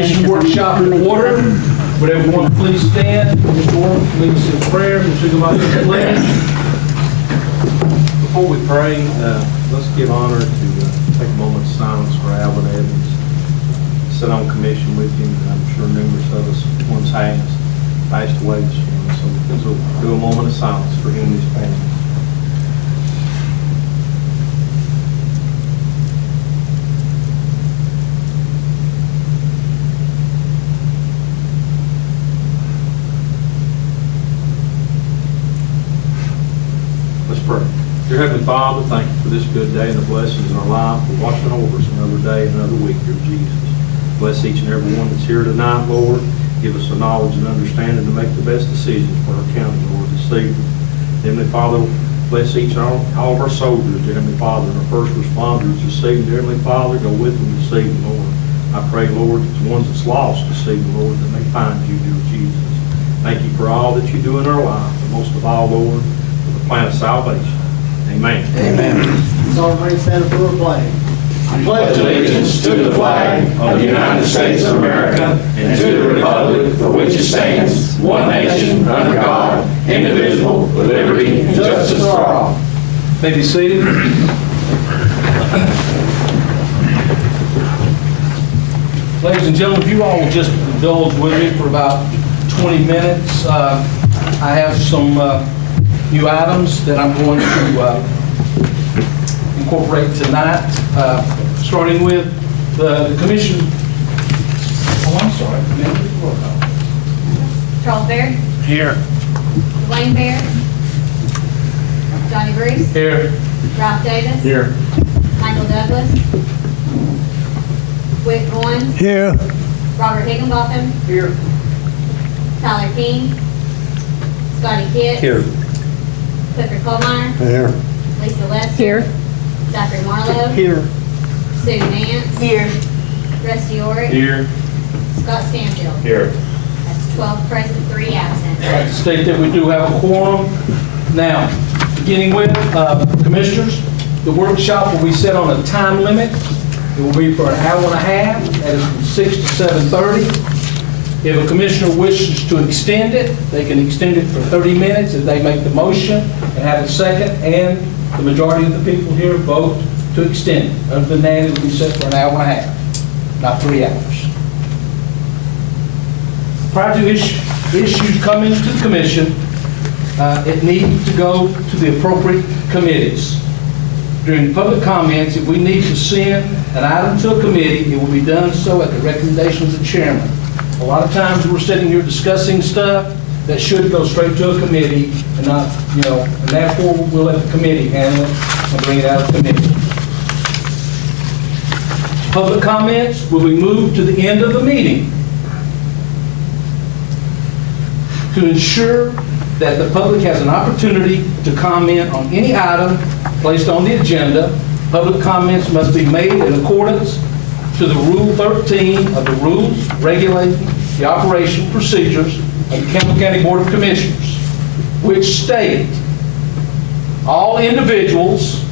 Commission workshop in order. Would everyone please stand? Mr. Warren, lead us in prayer. Mr. Goodbye, pledge. Before we pray, let's give honor to take a moment of silence for Alvin Evans. Sit on commission with him. I'm sure numerous of us once has passed away this morning. So we'll do a moment of silence for him and his family. Let's pray. Dear Heavenly Father, thank you for this good day and the blessings in our life, for watching over us another day, another week, dear Jesus. Bless each and every one that's here tonight, Lord. Give us the knowledge and understanding to make the best decisions for our county, Lord, this evening. Heavenly Father, bless each and all of our soldiers, dear Heavenly Father, and our first responders this evening. Dear Heavenly Father, go with them this evening, Lord. I pray, Lord, that the ones that's lost this evening, Lord, that they find you, dear Jesus. Thank you for all that you do in our life, and most of all, Lord, for the plan of salvation. Amen. Amen. So everybody stand for a flag. I pledge allegiance to the flag of the United States of America and to the republic for which it stands, one nation, under God, indivisible, with liberty and justice for all. May be seated. Ladies and gentlemen, if you all will just indulge with me for about 20 minutes, I have some new items that I'm going to incorporate tonight, starting with the commission. Oh, I'm sorry. Charles Baird, Here. Wayne Baird, Johnny Bruce, Here. Ralph Davis, Here. Michael Douglas, Whit Goins, Here. Robert Higginbotham, Here. Tyler King, Scotty Kitt, Here. Clifford Colmeyer, Here. Lisa Lester, Here. Zachary Marlowe, Here. Sue Nance, Here. Rusty Orrick, Here. Scott Stanfield. Here. That's 12 present, 3 absent. To state that we do have a quorum. Now, beginning with commissioners, the workshop will be set on a time limit. It will be for an hour and a half, that is from 6 to 7:30. If a commissioner wishes to extend it, they can extend it for 30 minutes if they make the motion and have a second, and the majority of the people here vote to extend it. Other than that, it will be set for an hour and a half, not 3 hours. Prior to issues coming to the commission, it needs to go to the appropriate committees. During public comments, if we need to send an item to a committee, it will be done so at the recommendation of the chairman. A lot of times we're sitting here discussing stuff that should go straight to a committee and not, and therefore we'll let the committee handle it and bring it out of committee. Public comments will be moved to the end of the meeting. To ensure that the public has an opportunity to comment on any item placed on the agenda, public comments must be made in accordance to the Rule 13 of the Rules Regulating the Operation Procedures of the Campbell County Board of Commissioners, which state all individuals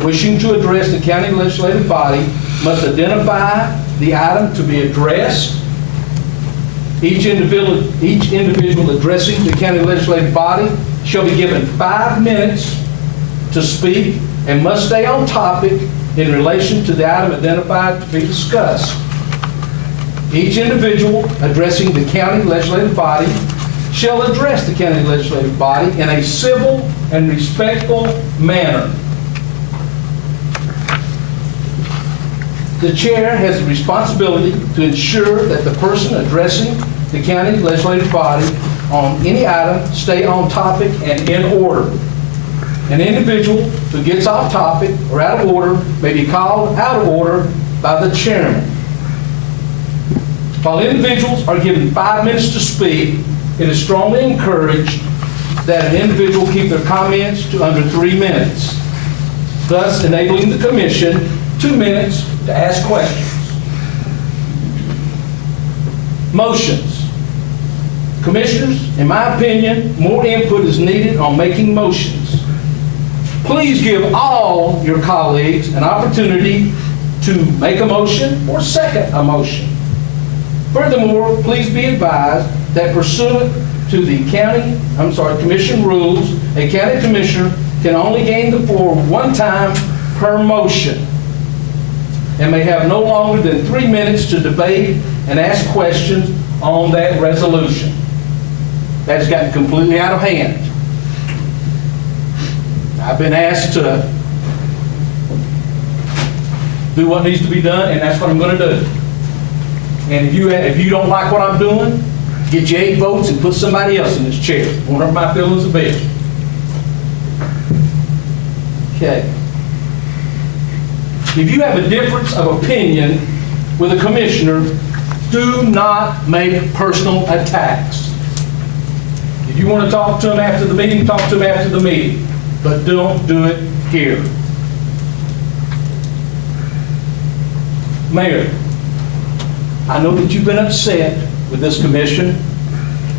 wishing to address the county legislative body must identify the item to be addressed. Each individual addressing the county legislative body shall be given 5 minutes to speak and must stay on topic in relation to the item identified to be discussed. Each individual addressing the county legislative body shall address the county legislative body in a civil and respectful manner. The chair has the responsibility to ensure that the person addressing the county legislative body on any item stay on topic and in order. An individual who gets off topic or out of order may be called out of order by the chairman. While individuals are given 5 minutes to speak, it is strongly encouraged that an individual keep their comments to under 3 minutes, thus enabling the commission 2 minutes to ask questions. Motions. Commissioners, in my opinion, more input is needed on making motions. Please give all your colleagues an opportunity to make a motion or second a motion. Furthermore, please be advised that pursuant to the commission rules, a county commissioner can only gain the floor one time per motion and may have no longer than 3 minutes to debate and ask questions on that resolution. That has gotten completely out of hand. I've been asked to do what needs to be done, and that's what I'm going to do. And if you don't like what I'm doing, get your 8 votes and put somebody else in this chair. Won't hurt my feelings a bit. Okay. If you have a difference of opinion with a commissioner, do not make personal attacks. If you want to talk to them after the meeting, talk to them after the meeting. But don't do it here. Mayor, I know that you've been upset with this commission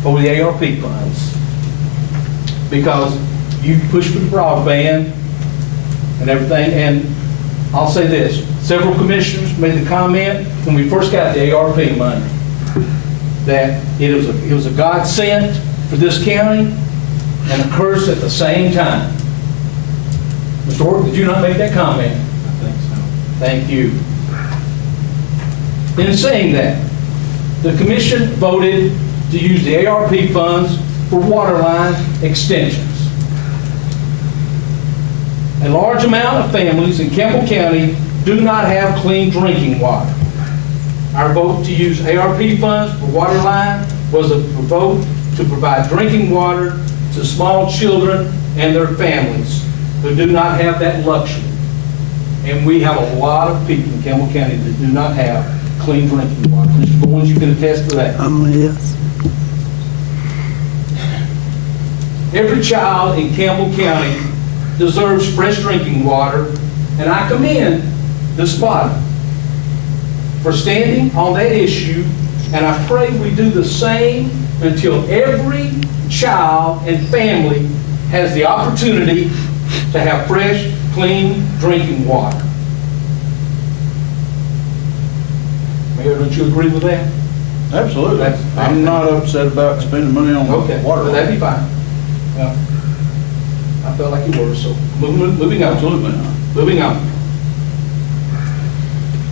over the ARP funds because you pushed for the broadband and everything, and I'll say this, several commissioners made the comment when we first got the ARP money that it was a godsend for this county and a curse at the same time. Mr. Orr, did you not make that comment? I think so. Thank you. In saying that, the commission voted to use the ARP funds for water line extensions. A large amount of families in Campbell County do not have clean drinking water. Our vote to use ARP funds for water line was a vote to provide drinking water to small children and their families who do not have that luxury. And we have a lot of people in Campbell County that do not have clean drinking water. Mr. Bowens, you can attest to that. Yes. Every child in Campbell County deserves fresh drinking water, and I commend the spot for standing on that issue, and I pray we do the same until every child and family has the opportunity to have fresh, clean drinking water. Mayor, don't you agree with that? Absolutely. I'm not upset about spending money on Okay, water. well, that'd be fine. Well, I felt like you were, so moving on. Absolutely not. Moving on.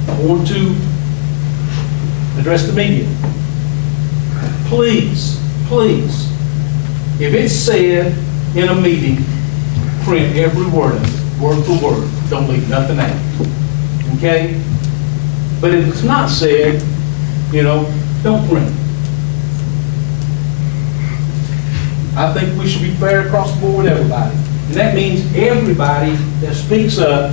I want to address the media. Please, please, if it's said in a meeting, print every word of it, word for word. Don't leave nothing out. Okay? But if it's not said, don't print it. I think we should be fair across the board with everybody. And that means everybody that speaks up,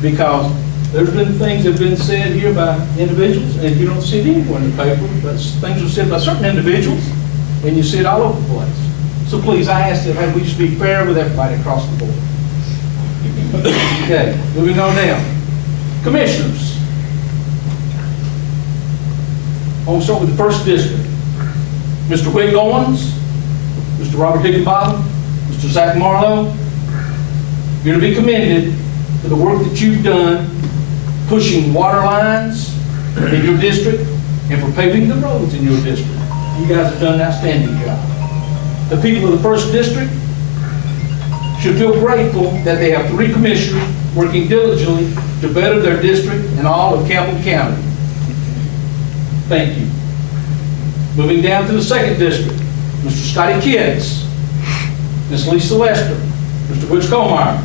because there's been things that have been said here by individuals, and you don't see it anywhere in the paper, but things are said by certain individuals, and you see it all over the place. So please, I ask that we should be fair with everybody across the board. Okay, moving on now. Commissioners. I want to start with the first district. Mr. Whit Goins, Mr. Robert Higginbottom, Mr. Zach Marlowe, you're to be commended for the work that you've done pushing water lines in your district and for paving the roads in your district. You guys have done an outstanding job. The people of the first district should feel grateful that they have 3 commissioners working diligently to better their district and all of Campbell County. Thank you. Moving down to the second district, Mr. Scotty Kidds, Ms. Lisa Lester, Mr. Butch Colmeyer.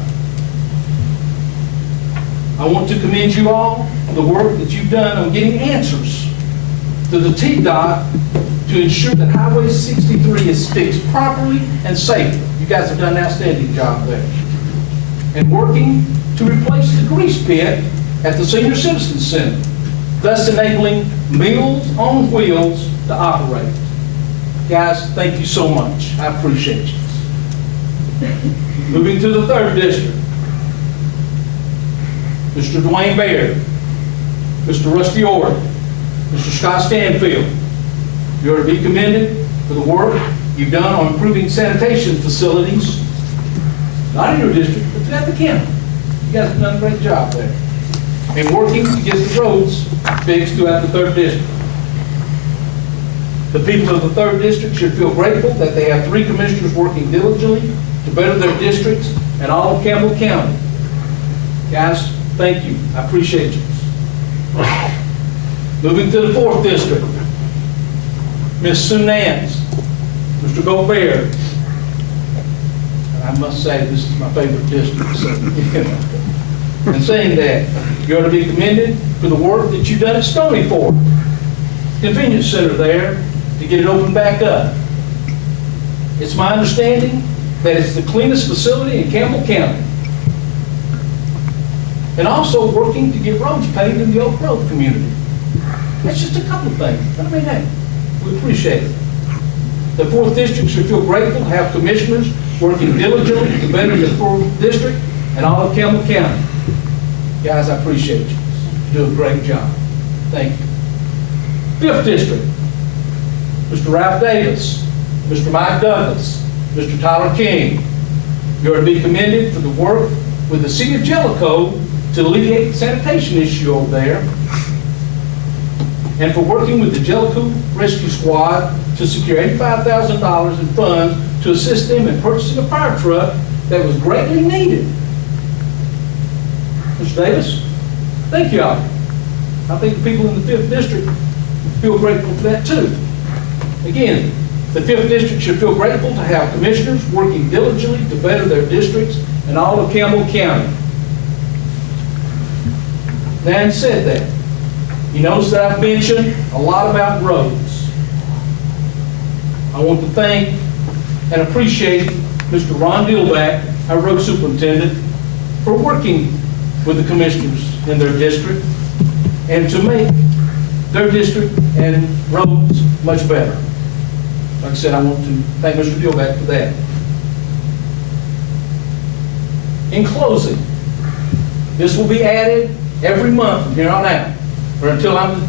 I want to commend you all for the work that you've done on getting answers to the TDOT to ensure that Highway 63 is fixed properly and safely. You guys have done an outstanding job there. And working to replace the grease pit at the Senior Citizen Center, thus enabling Meals on Wheels to operate. Guys, thank you so much. I appreciate you. Moving to the third district. Mr. Dwayne Baird, Mr. Rusty Orr, Mr. Scott Stanfield, you are to be commended for the work you've done on improving sanitation facilities, not in your district, but throughout the county. You guys have done a great job there. And working to get the roads fixed throughout the third district. The people of the 3rd District should feel grateful that they have 3 commissioners working diligently to better their districts and all of Campbell County. Guys, thank you. I appreciate you. Moving to the 4th District. Ms. Sue Nance, Mr. Gobert. And I must say, this is my favorite district. So, in saying that, you are to be commended for the work that you've done at Stony Ford Convenience Center there to get it opened back up. It's my understanding that it's the cleanest facility in Campbell County. And also working to get roads paved in the Oak Grove community. That's just a couple of things. I mean, hey, we appreciate it. The 4th District should feel grateful to have commissioners working diligently to better the 4th District and all of Campbell County. Guys, I appreciate you. You do a great job. Thank you. 5th District, Mr. Ralph Davis, Mr. Mike Douglas, Mr. Tyler King. You are to be commended for the work with the City of Jellicoe to alleviate the sanitation issue over there, and for working with the Jellicoe Rescue Squad to secure $85,000 in funds to assist them in purchasing a fire truck that was greatly needed. Mr. Davis, thank you all. I think the people in the 5th District feel grateful for that too. Again, the 5th District should feel grateful to have commissioners working diligently to better their districts and all of Campbell County. Dan said that. You notice that I've mentioned a lot about roads. I want to thank and appreciate Mr. Ron Dillback, our road superintendent, for working with the commissioners in their district and to make their district and roads much better. Like I said, I want to thank Mr. Dillback for that. In closing, this will be added every month from here on out, or until I'm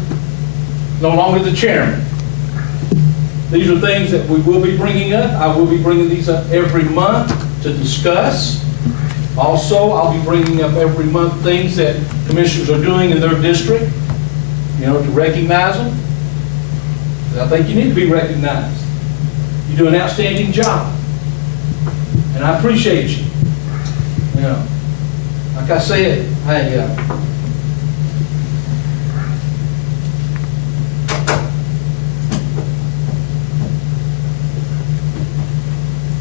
no longer the chairman. These are things that we will be bringing up. I will be bringing these up every month to discuss. Also, I'll be bringing up every month things that commissioners are doing in their district, you know, to recognize them. I think you need to be recognized. You do an outstanding job, and I appreciate you. You know, like I said,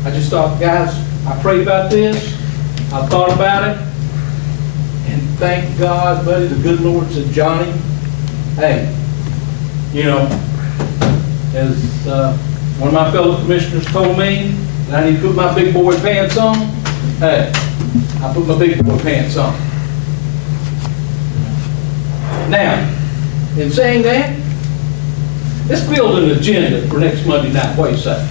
I just thought, guys, I prayed about this, I thought about it, and thank God, buddy, the good Lord said, Johnny, hey, you know, as one of my fellow commissioners told me that I need to put my big boy pants on, hey, I put my big boy pants on. Now, in saying that, let's build an agenda for next Monday night. What do you say?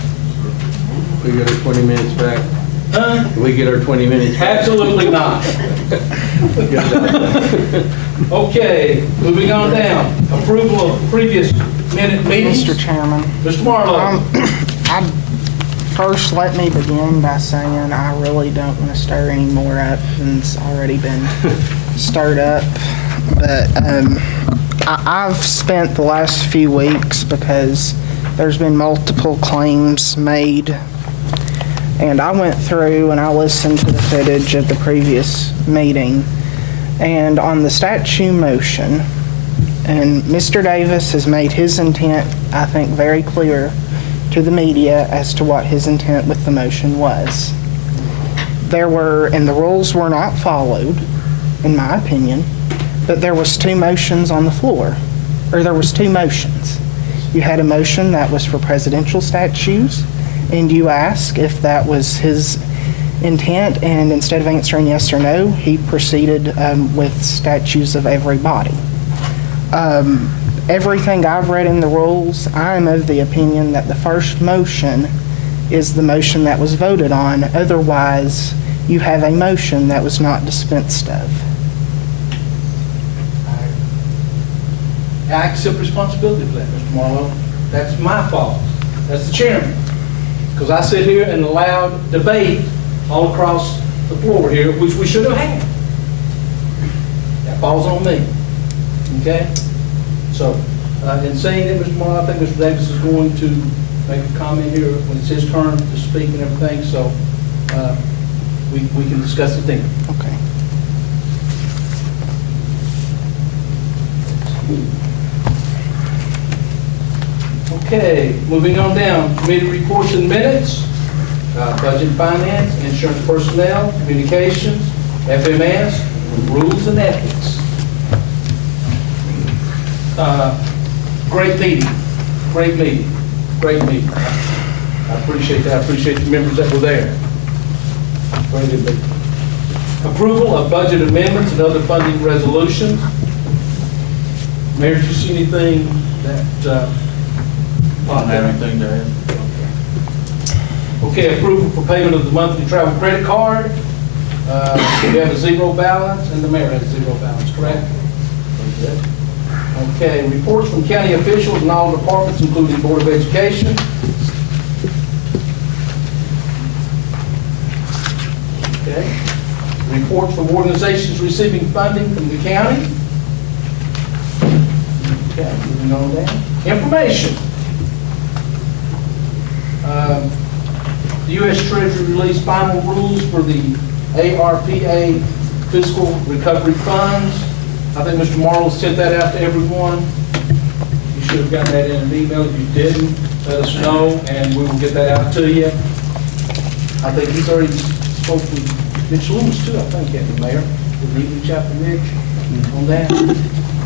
We get our 20 minutes back. Huh? We get our 20 minutes back. Absolutely not. Okay, moving on down. Approval of previous minute meetings. Mr. Chairman, Mr. Marlowe. first let me begin by saying I really don't want to stir any more up than it's already been stirred up. But I've spent the last few weeks, because there's been multiple claims made, and I went through and I listened to the footage of the previous meeting, and on the statute motion, and Mr. Davis has made his intent, I think, very clear to the media as to what his intent with the motion was. There were, and the rules were not followed, in my opinion, but there was two motions on the floor, or there was two motions. You had a motion that was for presidential statues, and you asked if that was his intent, and instead of answering yes or no, he proceeded with statues of everybody. Everything I've read in the rules, I'm of the opinion that the first motion is the motion that was voted on. Otherwise, you have a motion that was not dispensed of. I accept responsibility for that, Mr. Marlowe. That's my fault. That's the chairman. Because I sit here and allowed debate all across the floor here, which we should have had. That falls on me. Okay? So, In saying that, Mr. Morrow, I think Mr. Davis is going to make a comment here when it's his turn to speak and everything, so we can discuss it then. Okay. Okay, moving on down, committee reports and minutes, budget and finance, insurance personnel, communications, FMS, rules and ethics. Great meeting, great meeting, great meeting. I appreciate that, I appreciate the members that were there. Very good meeting. Approval of budget amendments and other funding resolutions. Mayor, did you see anything that? I don't have anything to add. Okay, approval for payment of the monthly travel credit card. We have a zero balance, and the mayor has a zero balance, correct? Okay, reports from county officials and all departments, including Board of Education. Okay. Reports from organizations receiving funding from the county. Okay, moving on down. Information. The U.S. Treasury released final rules for the ARPA fiscal recovery funds. I think Mr. Marlowe sent that out to everyone. You should have gotten that in an email. If you didn't, let us know, and we will get that out to you. I think he's already spoke with Mitch Lewis too, I think, at the mayor, the evening chapter, Mitch, on that.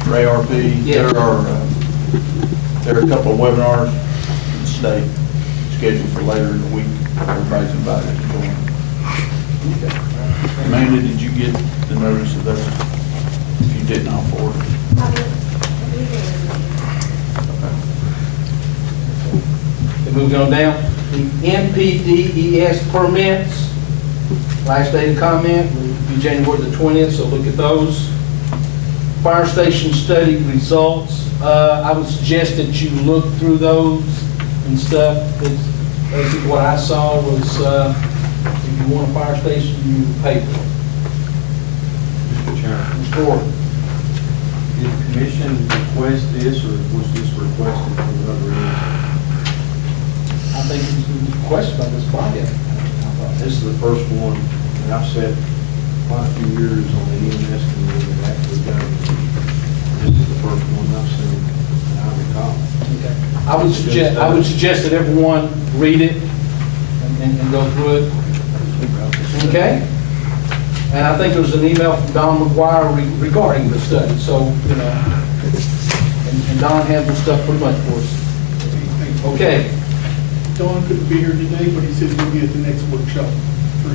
For ARP, Yeah. there are a couple of webinars in the state scheduled for later in the week. Everybody's invited to join. Okay. Amanda, did you get the notice of those? If you didn't, I'll forward it. Okay, moving on down, the NPDES permits, last day to comment will be January the 20th, so look at those. Fire station study results, I would suggest that you look through those and stuff. It's basically what I saw was, if you want a fire station, you pay for it. Mr. Chairman, It's for it. did the commission request this, or was this requested from another end? I think it was requested by this body. This is the first one, and I've sat quite a few years on the EMS committee and actually done it. This is the first one I've seen, that I recall. Okay. I would suggest that everyone read it and go through it. Okay? And I think there was an email from Don McGuire regarding the study, so, you know, and Don handles stuff pretty much for us. Okay, Don couldn't be here today, but he said he'll be at the next workshop.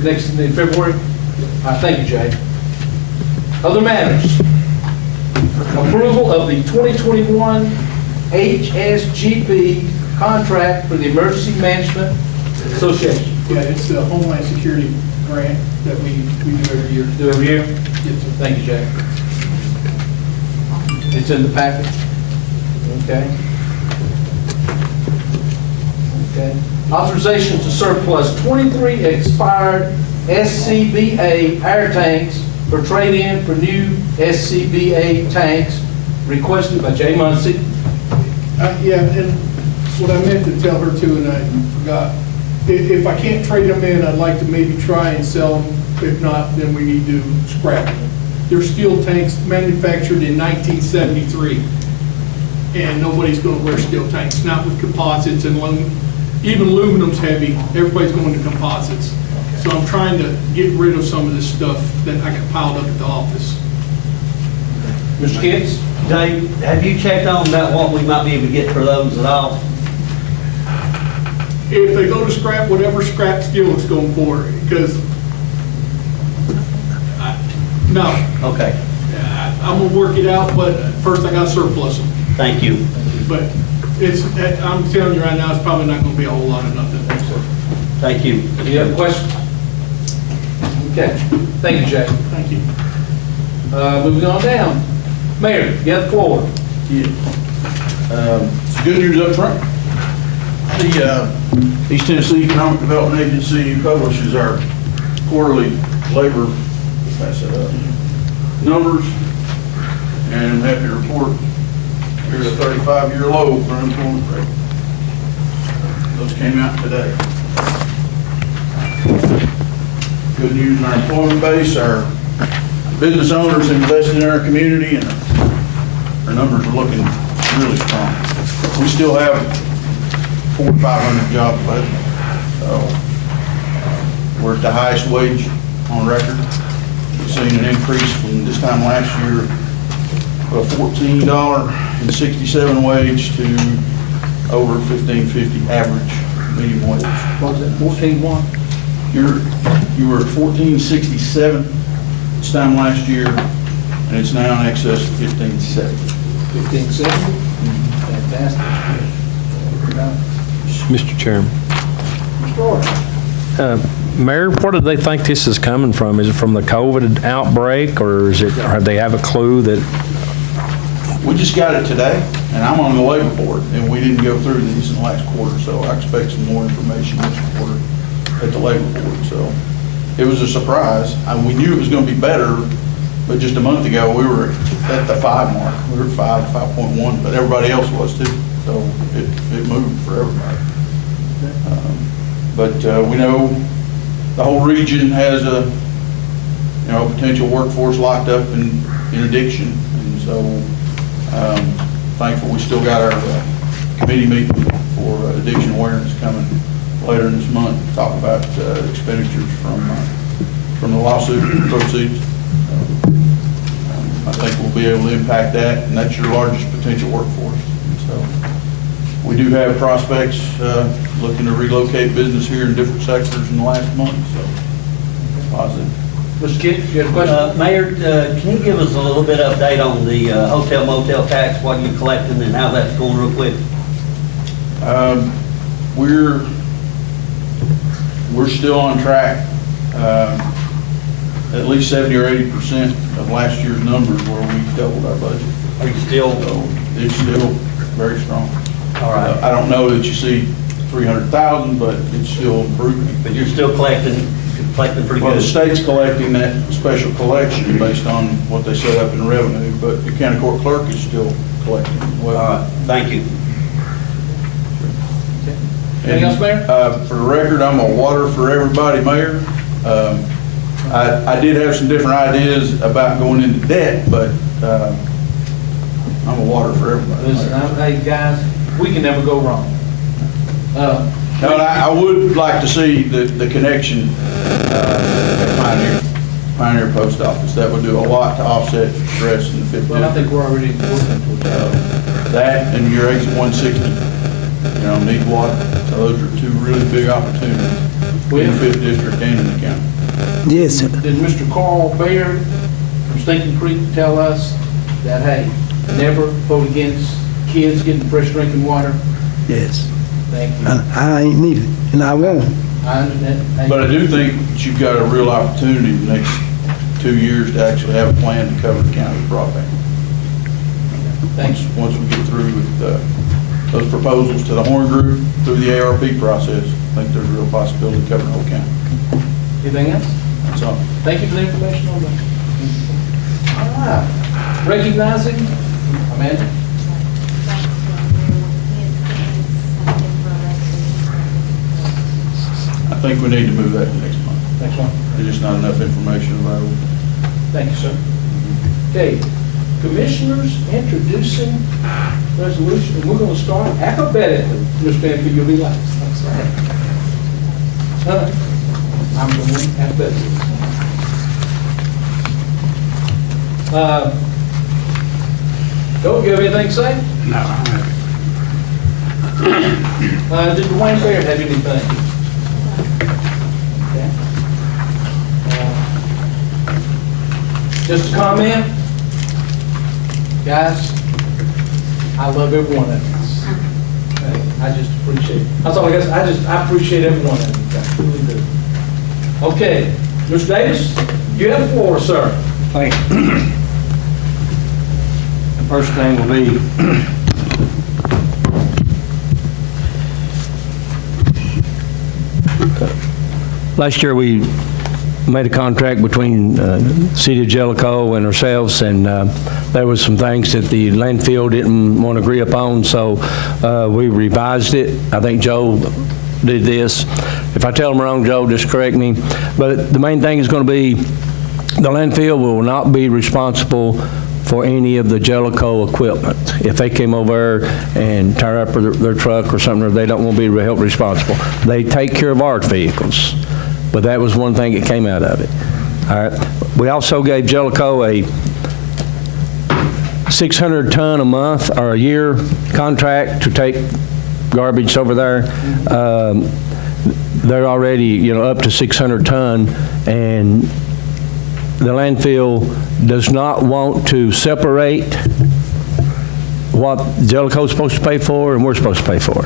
next in February. All right, thank you, Jay. Other matters. Approval of the 2021 HSGP contract for the Emergency Management Association. Yeah, it's the Homeland Security grant that we do every year. Do a review? Yes, sir. Thank you, Jay. It's in the packet. Okay. Okay. Authorization to surplus 23 expired SCBA air tanks for trade-in for new SCBA tanks requested by Jay Muncy. Yeah, and what I meant to tell her too, and I forgot, if I can't trade them in, I'd like to maybe try and sell them. If not, then we need to scrap them. They're steel tanks manufactured in 1973, and nobody's going to wear steel tanks, not with composites and aluminum. Even aluminum's heavy. Everybody's going to composites. So I'm trying to get rid of some of this stuff that I got piled up at the office. Mr. Kitts? Dave, have you checked on about what we might be able to get for those at all? If they go to scrap, whatever scrap steel it's going for, because, no, Okay, I'm gonna work it out, but first I gotta surplus them. thank you. But it's, I'm telling you right now, it's probably not gonna be a whole lot of nothing. Thank you. Any other questions? Okay. Thank you, Jay. Thank you. Moving on down. Mayor, you have the floor. Yeah. Some good news up front. The East Tennessee Economic Development Agency publishes our quarterly labor numbers, and I'm happy to report Here's a 35-year low for unemployment rate. Those came out today. Good news in our employment base, our business owners invested in our community, and our numbers are looking really strong. We still have 400 to 500 jobs left. So we're at the highest wage on record. We've seen an increase from this time last year of $14.67 wage to over $15.50 average median wage. What was that, 14.1? You were at $14.67 this time last year, and it's now in excess of $15.70. 15.70? Fantastic. Mr. Chairman. Mr. Orr. Mayor, where do they think this is coming from? Is it from the COVID outbreak, or is it, or do they have a clue that? We just got it today, and I'm on the labor board, and we didn't go through these in the last quarter, so I expect some more information this quarter at the labor board. So it was a surprise. We knew it was going to be better, but just a month ago, we were at the 5 mark. We were 5.1, but everybody else was too. So it moved for everybody. But we know the whole region has a potential workforce locked up in addiction, and so thankful we still got our committee meeting for addiction awareness coming later this month to talk about expenditures from the lawsuit proceeds. I think we'll be able to impact that, and that's your largest potential workforce. And so we do have prospects looking to relocate business here in different sectors in the last month, so positive. Mr. Kidd, you had a question? Mayor, can you give us a little bit update on the hotel motel tax, what you're collecting and how that's going real quick? We're still on track. At least 70 or 80% of last year's numbers where we doubled our budget. Are you still? So it's still very strong. All right. I don't know that you see 300,000, but it's still improving. But you're still collecting pretty Well, the good? state's collecting that special collection based on what they set up in revenue, but the county court clerk is still collecting as well. All right, thank you. Anything else, Mayor? For the record, I'm a water for everybody mayor. I did have some different ideas about going into debt, but I'm a water for everybody. Listen, hey, guys, we can never go wrong. No, and I would like to see the connection at Pioneer Post Office. That would do a lot to offset stress in the 5th Well, I district. think we're already working towards that. That and your exit 160, needs water. So those are two really big opportunities in the 5th district and in the county. Yes, Did Mr. Carl Baird from Stinking Creek tell us that, hey, never vote against kids getting fresh drinking water? yes. Thank you. I ain't needed, and I won't. I understand. Thank But I you. do think that you've got a real opportunity in the next 2 years to actually have a plan to cover the county's broadband. Thank you. Once we get through with those proposals to the Horn Group through the ARP process, I think there's a real possibility of covering the whole county. Anything else? That's all. Thank you for the information on that. All right. Recognizing Amanda. I think we need to move that to next month. Next one. There's just not enough information available. Thank you, sir. Okay, commissioners introducing resolution, and we're going to start alphabetically. Ms. Stanfield, you'll be last. That's all right. I'm going alphabetically. Don't you have anything to say? No, I haven't. Did Dwayne Baird have anything? Okay. Just a comment? Guys, I love every one of you. I just appreciate it. That's all I guess. I appreciate every one of you. I really do. Okay, Mr. Davis, you have the floor, sir. Thank you. The first thing will be last year we made a contract between City of Jellicoe and ourselves, and there was some things that the landfill didn't want to agree upon, so we revised it. I think Joe did this. If I tell them wrong, Joe, just correct me. But the main thing is going to be the landfill will not be responsible for any of the Jellicoe equipment. If they came over and tire up their truck or something, or they don't want to be held responsible. They take care of our vehicles. But that was one thing that came out of it. All right. We also gave Jellicoe a 600 ton a month or a year contract to take garbage over there. They're already, up to 600 ton, and the landfill does not want to separate what Jellicoe's supposed to pay for and we're supposed to pay for.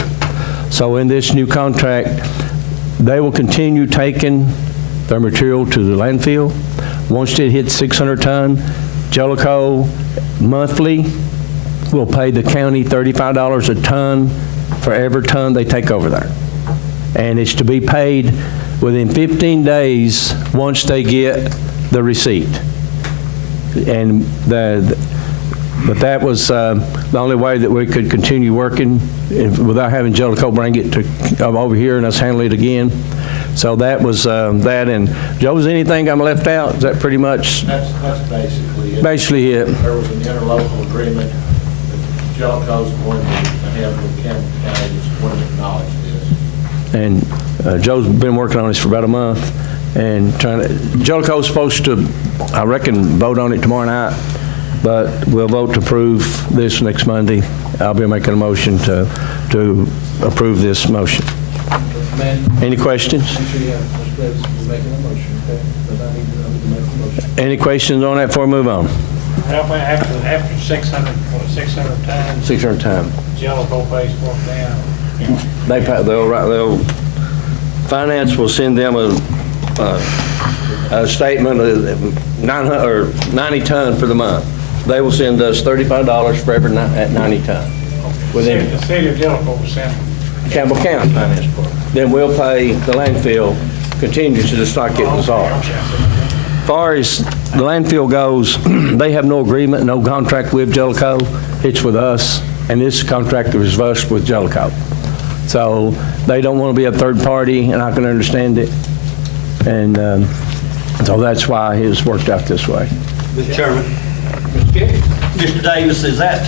So in this new contract, they will continue taking their material to the landfill. Once it hits 600 ton, Jellicoe monthly will pay the county $35 a ton for every ton they take over there. And it's to be paid within 15 days once they get the receipt. And but that was the only way that we could continue working without having Jellicoe bring it to over here and us handle it again. So that was that. And Joe, was anything I'm left out? Is that pretty much? That's basically it. Basically it. There was an interlocal agreement that Jellicoe's going to have with Campbell County, just going to acknowledge this. And Joe's been working on this for about a month, and Jellicoe's supposed to, I reckon, vote on it tomorrow night, but we'll vote to approve this next Monday. I'll be making a motion to approve this motion. Any questions? Any questions on that before we move on? After 600 times, 600 times. Jellicoe pays for it down. They'll finance will send them a statement of 900 or 90 ton for the month. They will send us $35 for every at 90 ton. The city of Jellicoe will send Campbell County finance for it. Then we'll pay the landfill, continue to just not get dissolved. As far as the landfill goes, they have no agreement, no contract with Jellicoe. It's with us, and this contract is us with Jellicoe. So they don't want to be a third party, and I can understand it. And so that's why it's worked out this way. Mr. Chairman. Mr. Davis, is that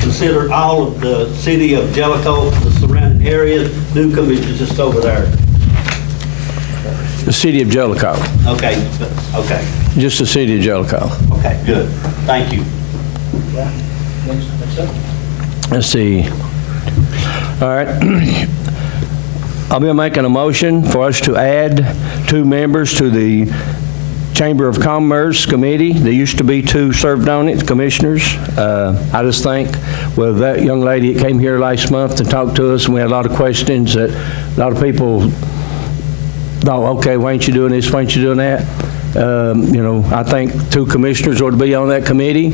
considered all of the city of Jellicoe, the surrounding areas? Newcomb is just over there. The city of Jellicoe. Okay, okay. Just the city of Jellicoe. Okay, good. Thank you. Let's see. All right. I'll be making a motion for us to add 2 members to the Chamber of Commerce Committee. There used to be 2 served on it, commissioners. I just think with that young lady that came here last month to talk to us, and we had a lot of questions that a lot of people thought, okay, why ain't you doing this, why ain't you doing that? I think 2 commissioners ought to be on that committee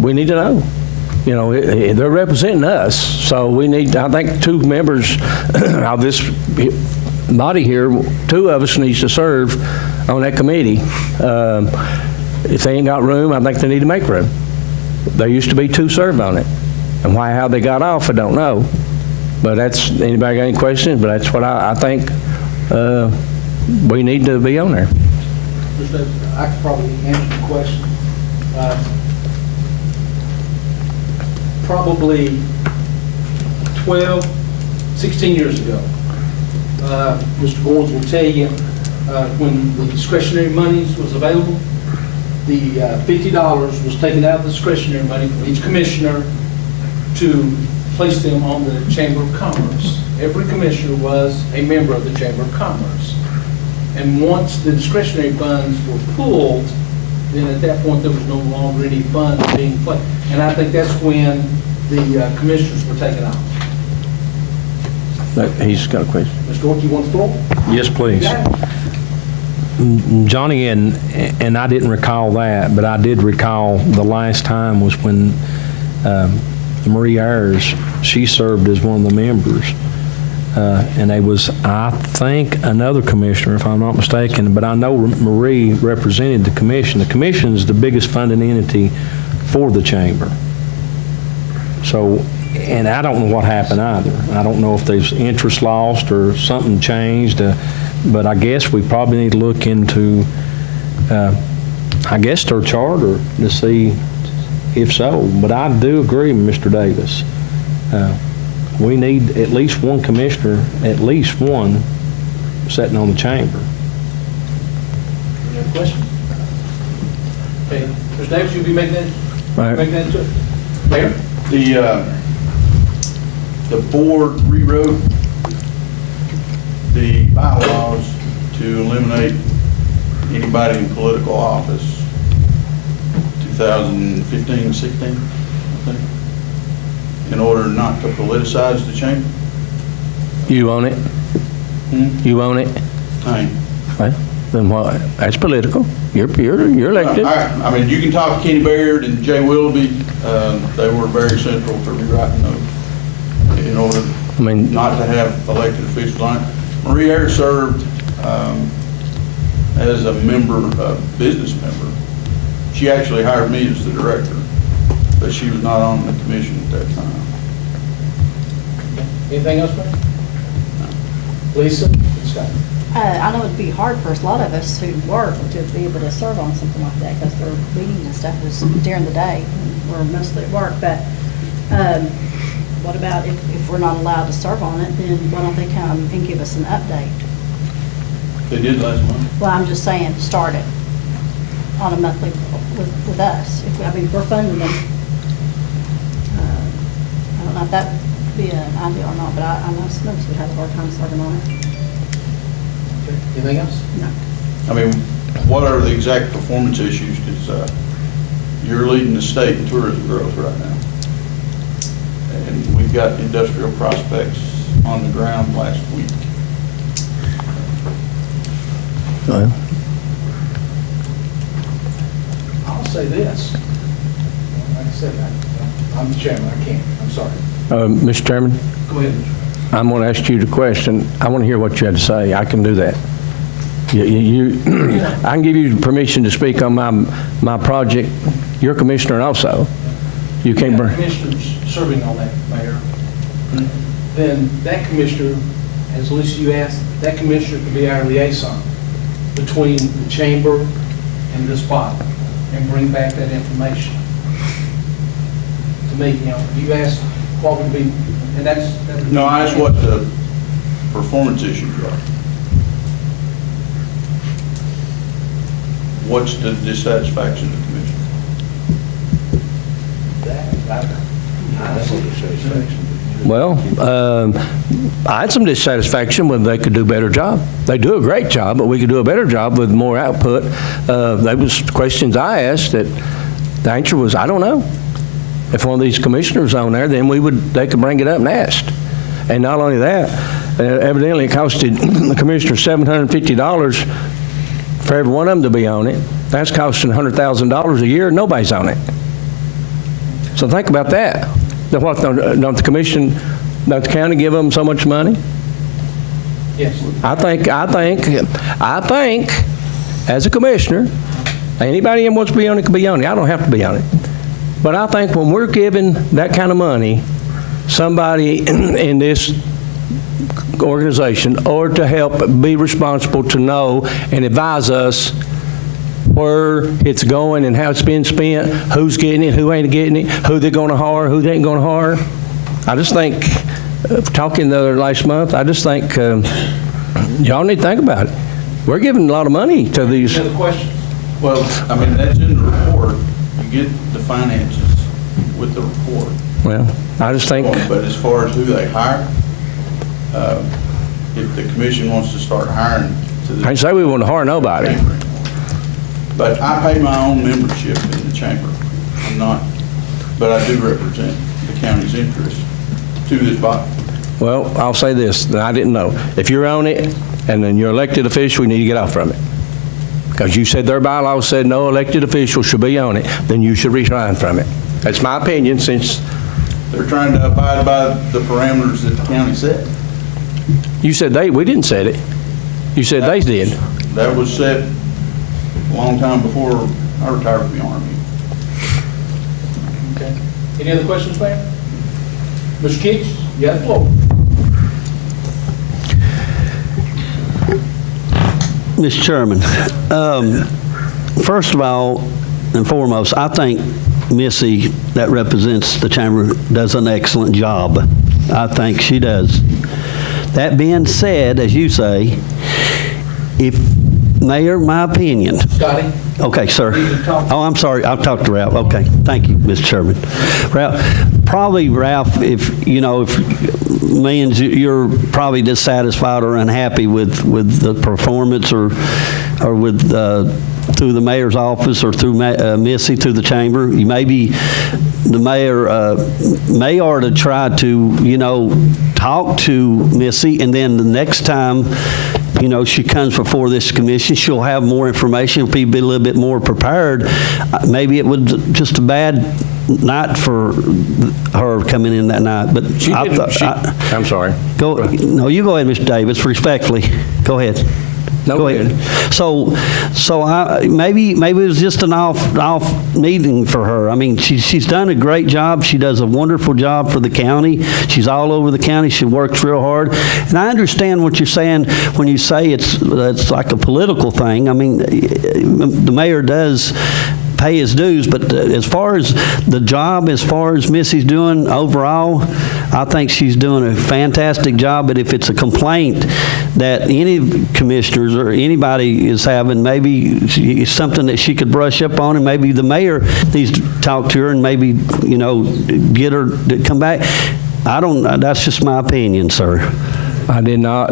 we need to know. They're representing us, so we need, I think 2 members of this body here, 2 of us needs to serve on that committee. If they ain't got room, I think they need to make room. There used to be 2 served on it. And how they got off, I don't know. But anybody got any questions? But that's what I think we need to be on there. I could probably answer the question. Probably 16 years ago. Mr. Goins will tell you, when the discretionary monies was available, the $50 was taken out of the discretionary money from each commissioner to place them on the Chamber of Commerce. Every commissioner was a member of the Chamber of Commerce. And once the discretionary funds were pulled, then at that point there was no longer any funds being placed. And I think that's when the commissioners were taken out. He's got a question. Mr. Ork, you want the floor? Yes, please. Johnny, and I didn't recall that, but I did recall the last time was when Marie Ayers, she served as one of the members. And they was, I think, another commissioner, if I'm not mistaken, but I know Marie represented the commission. The commission is the biggest funding entity for the chamber. So, and I don't know what happened either. I don't know if there's interest lost or something changed, but I guess we probably need to look into, I guess, their charter to see if so. But I do agree with Mr. Davis. We need at least one commissioner, at least one, sitting on the chamber. Any other questions? Okay, Mr. Davis, you'll be making that, Right. making that too? Mayor? The board rewrote the bylaws to eliminate anybody in political office 2015, 16, I think, in order not to politicize the chamber. You own it? You own it? I mean, Well, then what? That's political. You're elected. I mean, you can talk to Kenny Baird and Jay Willoughby. They were very central to rewriting those in order not to have elected officials on it. Marie Ayers served as a business member. She actually hired me as the director, but she was not on the commission at that time. Anything else, Mayor? Lisa? Scott? I know it'd be hard for a lot of us who work to be able to serve on something like that because their meetings and stuff is during the day. We're mostly at work, but what about if we're not allowed to serve on it, then why don't they come and give us an update? They did last month. Well, I'm just saying, start it on a monthly with us. I mean, we're funding them. I don't know if that would be an idea or not, but I know some of us would have a hard time serving on it. Anything else? No. I mean, what are the exact performance issues? Because you're leading the state in tourism growth right now. And we've got industrial prospects on the ground last week. Well, I'll say this. Like I said, I'm the chairman, I can't, I'm sorry. Mr. Chairman, Go ahead. I'm going to ask you the question. I want to hear what you had to say. I can do that. I can give you permission to speak on my project. You're commissioner also. You can't bring. Commissioners serving on that, Mayor. Then that commissioner, as Lisa, you asked, that commissioner could be our liaison between the chamber and this body and bring back that information. To me, you asked what would be, and that's. No, I asked what the performance issues are. What's the dissatisfaction of the commission? Well, I had some dissatisfaction when they could do a better job. They do a great job, but we could do a better job with more output. There was questions I asked that the answer was, I don't know. If one of these commissioners on there, then they could bring it up and ask. And not only that, evidently it costed the commissioner $750 for every one of them to be on it. That's costing $100,000 a year. Nobody's on it. So think about that. What, don't the commission, don't the county give them so much money? Yes. I think, as a commissioner, anybody who wants to be on it can be on it. I don't have to be on it. But I think when we're giving that kind of money, somebody in this organization, or to help be responsible to know and advise us where it's going and how it's being spent, who's getting it, who ain't getting it, who they're going to hire, who they ain't going to hire. I just think, talking the other last month, I just think y'all need to think about it. We're giving a lot of money to these. Any other questions? Well, I mean, that's in the report. You get the finances with the report. Well, I just think. But as far as who they hire, if the commission wants to start hiring to the. I say we want to hire nobody. But I pay my own membership in the chamber. I'm not, but I do represent the county's interest to this body. Well, I'll say this, that I didn't know. If you're on it and then you're elected official, you need to get off from it. Because you said their bylaws said no elected official should be on it, then you should resign from it. That's my opinion, since. They're trying to abide by the parameters that the county set. You said we didn't set it. You said they did. That was set a long time before I retired from the Army. Okay. Any other questions, Mayor? Mr. Keach, you have the floor. Mr. Chairman, first of all and foremost, I think Missy, that represents the chamber, does an excellent job. I think she does. That being said, as you say, Mayor, my opinion. Scotty? Okay, sir. You can talk. Oh, I'm sorry. I'll talk to Ralph. Okay. Thank you, Mr. Chairman. Ralph, if means you're probably dissatisfied or unhappy with the performance or with through the mayor's office or through Missy, through the chamber, maybe the mayor may ought to try to, talk to Missy, and then the next time, she comes before this commission, she'll have more information, be a little bit more prepared. Maybe it was just a bad night for her coming in that night, but I'm sorry. No, you go ahead, Mr. Davis, respectfully. Go ahead. No, go ahead. So maybe it was just an off meeting for her. I mean, she's done a great job. She does a wonderful job for the county. She's all over the county. She works real hard. And I understand what you're saying when you say it's like a political thing. I mean, the mayor does pay his dues, but as far as the job, as far as Missy's doing overall, I think she's doing a fantastic job. But if it's a complaint that any commissioners or anybody is having, maybe it's something that she could brush up on, and maybe the mayor needs to talk to her and maybe, get her to come back. That's just my opinion, sir. I did not.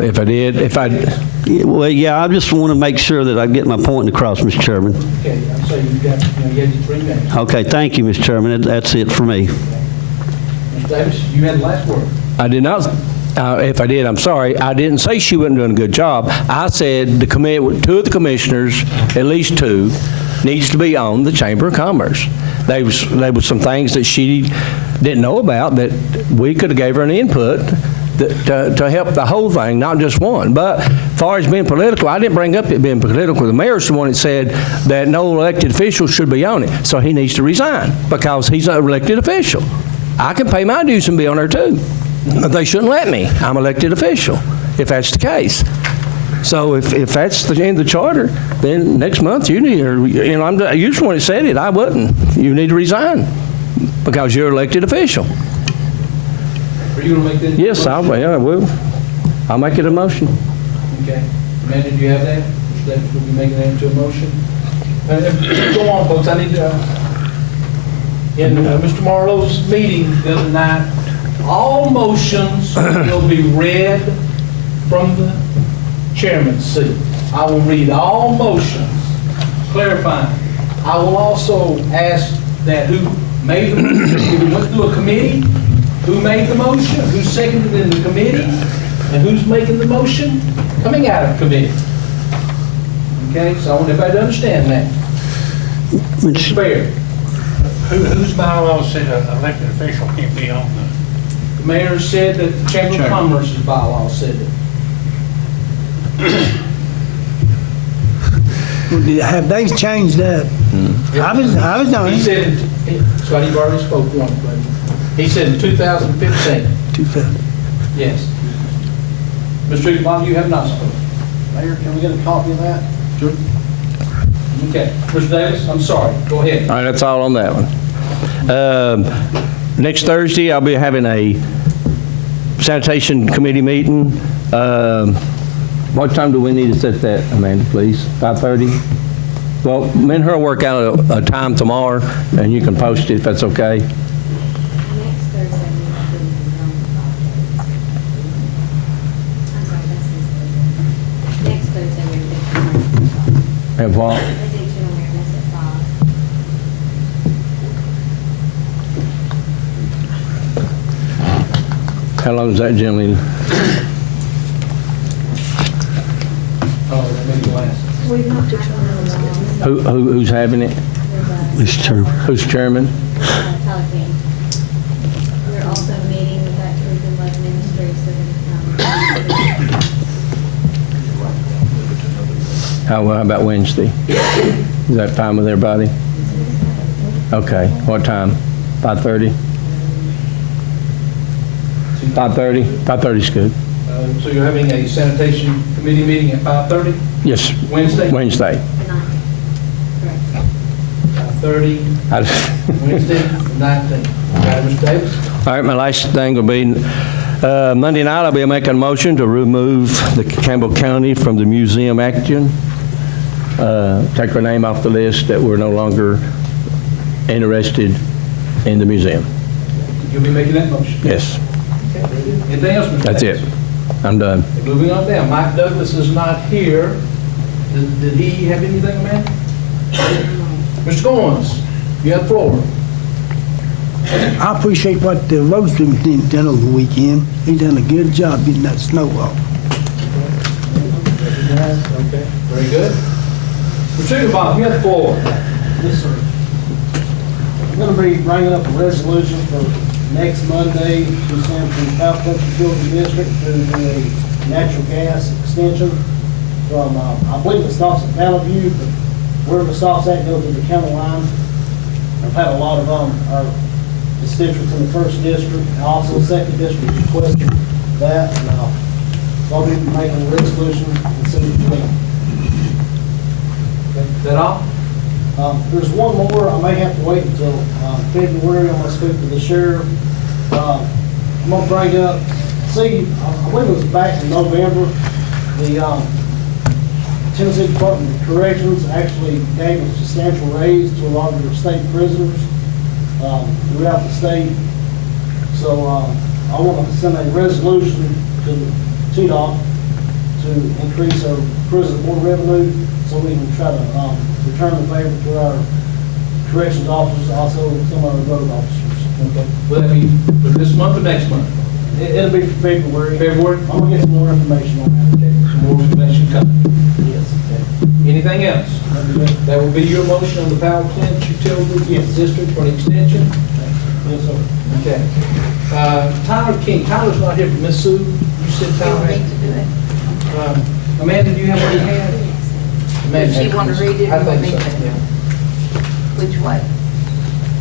Well, yeah, I just want to make sure that I get my point across, Mr. Chairman. Okay, I'm saying you got your 3 minutes. Okay, thank you, Mr. Chairman. That's it for me. Mr. Davis, you had the last word. I did not. If I did, I'm sorry. I didn't say she wasn't doing a good job. I said 2 of the commissioners, at least 2, needs to be on the Chamber of Commerce. There was some things that she didn't know about that we could have gave her an input to help the whole thing, not just one. But as far as being political, I didn't bring up it being political. The mayor's the one that said that no elected official should be on it. So he needs to resign because he's an elected official. I can pay my dues and be on there too. They shouldn't let me. I'm an elected official, if that's the case. So if that's the end of the charter, then next month I'm you're the one that said it. I wouldn't. You need to resign because you're an elected official. Are you going to make that? Yes, I will. I'll make it a motion. Okay. Amanda, do you have that? Mr. Davis will be making that into a motion. Go on, folks. I need to, in Mr. Marlowe's meeting the other night, all motions will be read from the chairman's seat. I will read all motions, clarifying. I will also ask that who made the motion, if we went through a committee, who made the motion, who seconded it in the committee, and who's making the motion coming out of committee. Okay, so I want everybody to understand that. Mr. Baird. Whose bylaw said an elected official can't be on The mayor said that the Chamber of Commerce's bylaw said it. Have they changed that? I was on He it. said, Scott, you've already spoke once, but he said in 2015. 2000. Yes. Mr. Higginbotham, you have not spoken. Mayor, can we get a copy of that? Sure. Okay. Mr. Davis, I'm sorry. Go ahead. All right, that's all on that one. Next Thursday, I'll be having a sanitation committee meeting. What time do we need to set that, Amanda, please? 5:30? Well, me and her will work out a time tomorrow, and you can post it if that's okay. Next Thursday, we'll be on the podcast. I'm sorry, that's this Thursday. Next Thursday, we're going to do Have what? addiction awareness at 5. How long is that generally? Oh, that may be last. We've not Who's having it? Mr. Chairman. Who's chairman? Tyler King. We're also meeting with that Truth and Love Ministries. They're going to come How about Wednesday? Is that fine with everybody? Okay, what time? 5:30? 5:30? 5:30 is good. So you're having a sanitation committee meeting at 5:30? Yes. Wednesday? Wednesday. The 9th. Correct. 5:30, Wednesday, the 19th. Got it, Mr. Davis? All right, my last thing will be, Monday night, I'll be making a motion to remove the Campbell County from the museum action. Take our name off the list that we're no longer interested in the museum. You'll be making that motion? Yes, Okay, very good. Anything else, Mr. that's Davis? it. I'm done. Moving on down, Mike Douglas is not here. Did he have anything, man? Mr. Goins, you have the floor. I appreciate what the road superintendent done over the weekend. He done a good job getting that snow off. Okay, very good. Mr. Bob, you have the floor. Yes, sir. I'm going to be bringing up a resolution for next Monday to send from South Country Children's District to the natural gas extension from, I believe it stops at Valley, but where the stops at goes to the county line. I've had a lot of our constituents in the first district, and also the second district requested that, and I'll be making a resolution and sending it to them. Is that all? There's one more. I may have to wait until February. I'm going to speak to the sheriff. I'm going to bring up, I believe it was back in November, the Tennessee Department of Corrections actually gave a substantial raise to a lot of their state prisoners throughout the state. So I want to send a resolution to TDOT to increase our prison board revenue so we can try to return the favor to our corrections officers, also some of our road officers. Okay. Will that be for this month or next month? It'll be for February. February? I'm gonna get some more information on that. Okay. Some more information coming. Yes. Okay. Anything else? That will be your motion on the power plant utility district for the extension? Yes, sir. Okay. Tyler King. Tyler's not here, but Ms. Sue, you said Tyler had. Amanda, do you have what he had? Amanda Does she had want to this. read it I or want think me so, to? yeah. Which way?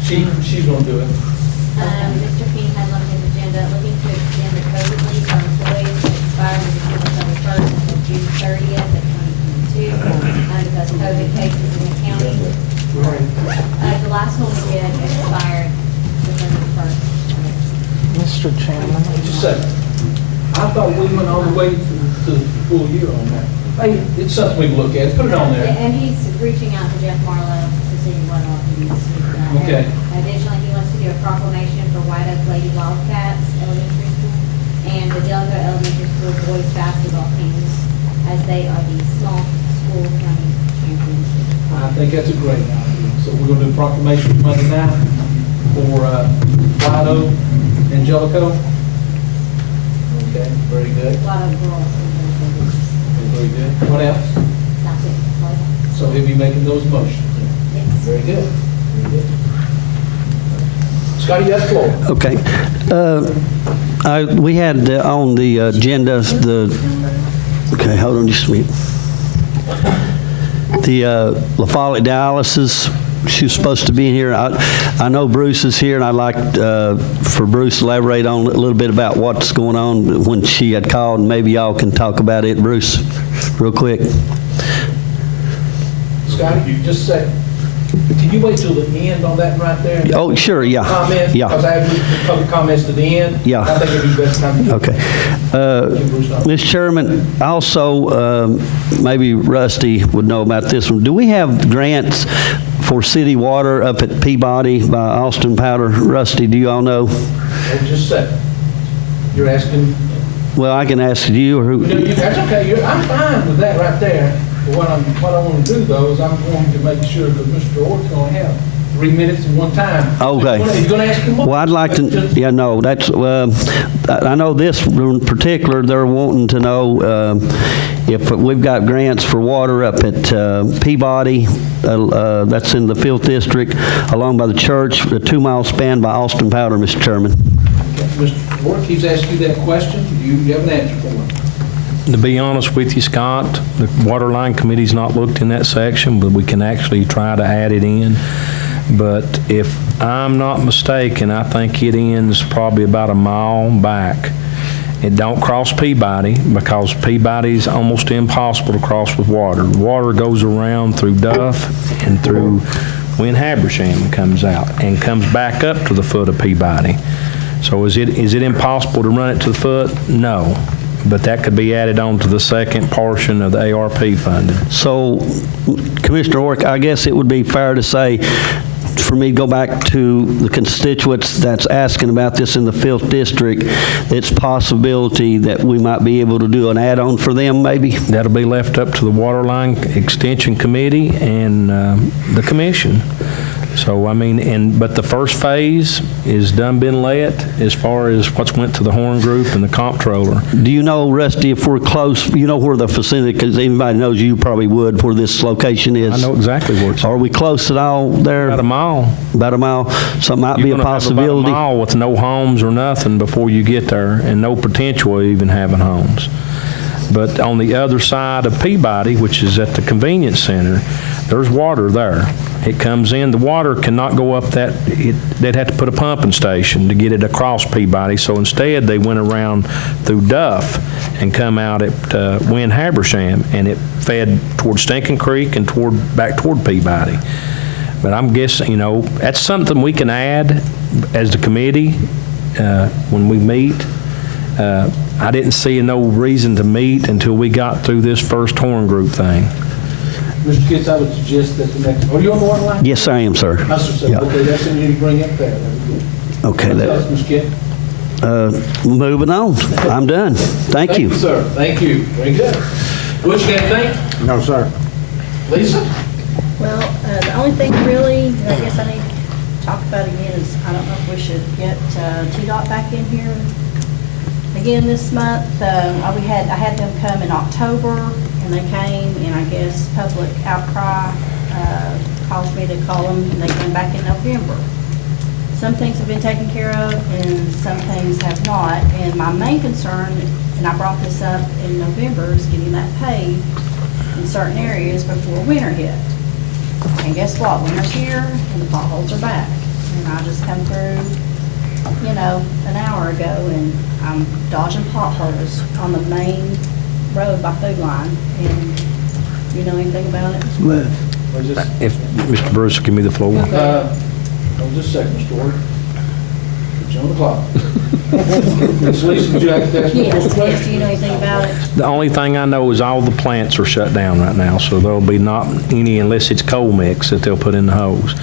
She's going to do it. Mr. King has on his agenda, looking to extend the COVID leave for employees to expire on December 31st until June 30th of 2022, because COVID cases in the county. The last one we did expired December 1st. Mr. Chairman. Just a second. I thought we went all the way to the full year on that. Hey, it's something we can look at. Put it on there. And he's reaching out to Jeff Marlowe to see what all he needs to do. Okay. Additionally, he wants to do a proclamation for White Oak Lady Wildcats Elementary School and the Delco Elementary School boys basketball teams, as they are the small school county championship. I think that's a great idea. So we're going to do a proclamation Monday night for White Oak and Jellicoe. Okay, very good. White Oak girls. Very good. What else? That's it. That's all I have. So he'll be making those motions. Yes. Very good. Very good. Scotty, you have the floor. Okay. We had on the agenda okay, hold on just a minute. The LaFollette dialysis, she was supposed to be in here. I know Bruce is here, and I'd like for Bruce to elaborate on a little bit about what's going on when she had called, and maybe y'all can talk about it, Bruce, real quick. Scotty, just a second. Can you wait till the end on that right there? Oh, sure, yeah. Comments? Yeah. Because I have public comments to the end. Yeah. I think it'd be best time to. Okay. Mr. Chairman, also, maybe Rusty would know about this one. Do we have grants for city water up at Peabody by Austin Powder? Rusty, do you all know? Hold just a second. You're asking. Well, I can ask you or who. That's okay. I'm fine with that right there. But what I want to do, though, is I'm going to make sure that Mr. Ort's going to have 3 minutes at one time. Okay. You're going to ask him more? Well, I'd like to, yeah, no, that's, I know this in particular, they're wanting to know if we've got grants for water up at Peabody, that's in the 5th District, along by the church, a 2-mile span by Austin Powder, Mr. Chairman. Okay. Mr. Ort keeps asking you that question. You have an answer for him. To be honest with you, Scott, the water line committee's not looked in that section, but we can actually try to add it in. But if I'm not mistaken, I think it ends probably about a mile back. It don't cross Peabody, because Peabody's almost impossible to cross with water. Water goes around through Duff and through Win Habersham and comes out, and comes back up to the foot of Peabody. So is it impossible to run it to the foot? No. But that could be added on to the second portion of the ARP funding. So, Commissioner Orrick, I guess it would be fair to say, for me to go back to the constituents that's asking about this in the 5th District, it's possibility that we might be able to do an add-on for them, maybe? That'll be left up to the Waterline Extension Committee and the commission. So, I mean, but the first phase is done been let as far as what's went to the Horn Group and the comptroller. Do you know, Rusty, if we're close, you know where the facility, because anybody knows, you probably would, where this location is? I know exactly where it's at. Are we close at all there? About a mile. About a mile? So it might be a possibility? You're going to have about a mile with no homes or nothing before you get there, and no potential of even having homes. But on the other side of Peabody, which is at the convenience center, there's water there. It comes in, the water cannot go up they'd have to put a pumping station to get it across Peabody. So instead, they went around through Duff and come out at Win Habersham, and it fed toward Stinking Creek and back toward Peabody. But I'm guessing, that's something we can add as the committee when we meet. I didn't see no reason to meet until we got through this first Horn Group thing. Mr. Kitts, I would suggest that the next, are you on the water line? Yes, I am, sir. Yeah. Okay, that's what you need to bring up there. That'd be good. Okay. Mr. Kitts. Moving on. I'm done. Thank you. Thank you, sir. Thank you. Very good. Butch, you got anything? No, sir. Lisa? Well, the only thing really that I guess I need to talk about again is, I don't know if we should get TDOT back in here again this month. I had them come in October, and they came, and I guess public outcry caused me to call them, and they came back in November. Some things have been taken care of, and some things have not. And my main concern, and I brought this up in November, is getting that paved in certain areas before winter hit. And guess what? Winter's here, and the potholes are back. And I just come through, an hour ago, and I'm dodging potholes on the main road by Food Line. And you know anything about it? If Mr. Bruce will give me the floor. Just a second, Mr. Ward. Put you on the clock. Ms. Lisa, would you like to ask me a question? Yes, do you know anything about it? The only thing I know is all the plants are shut down right now, so there'll be not any, unless it's coal mix, that they'll put in the hose.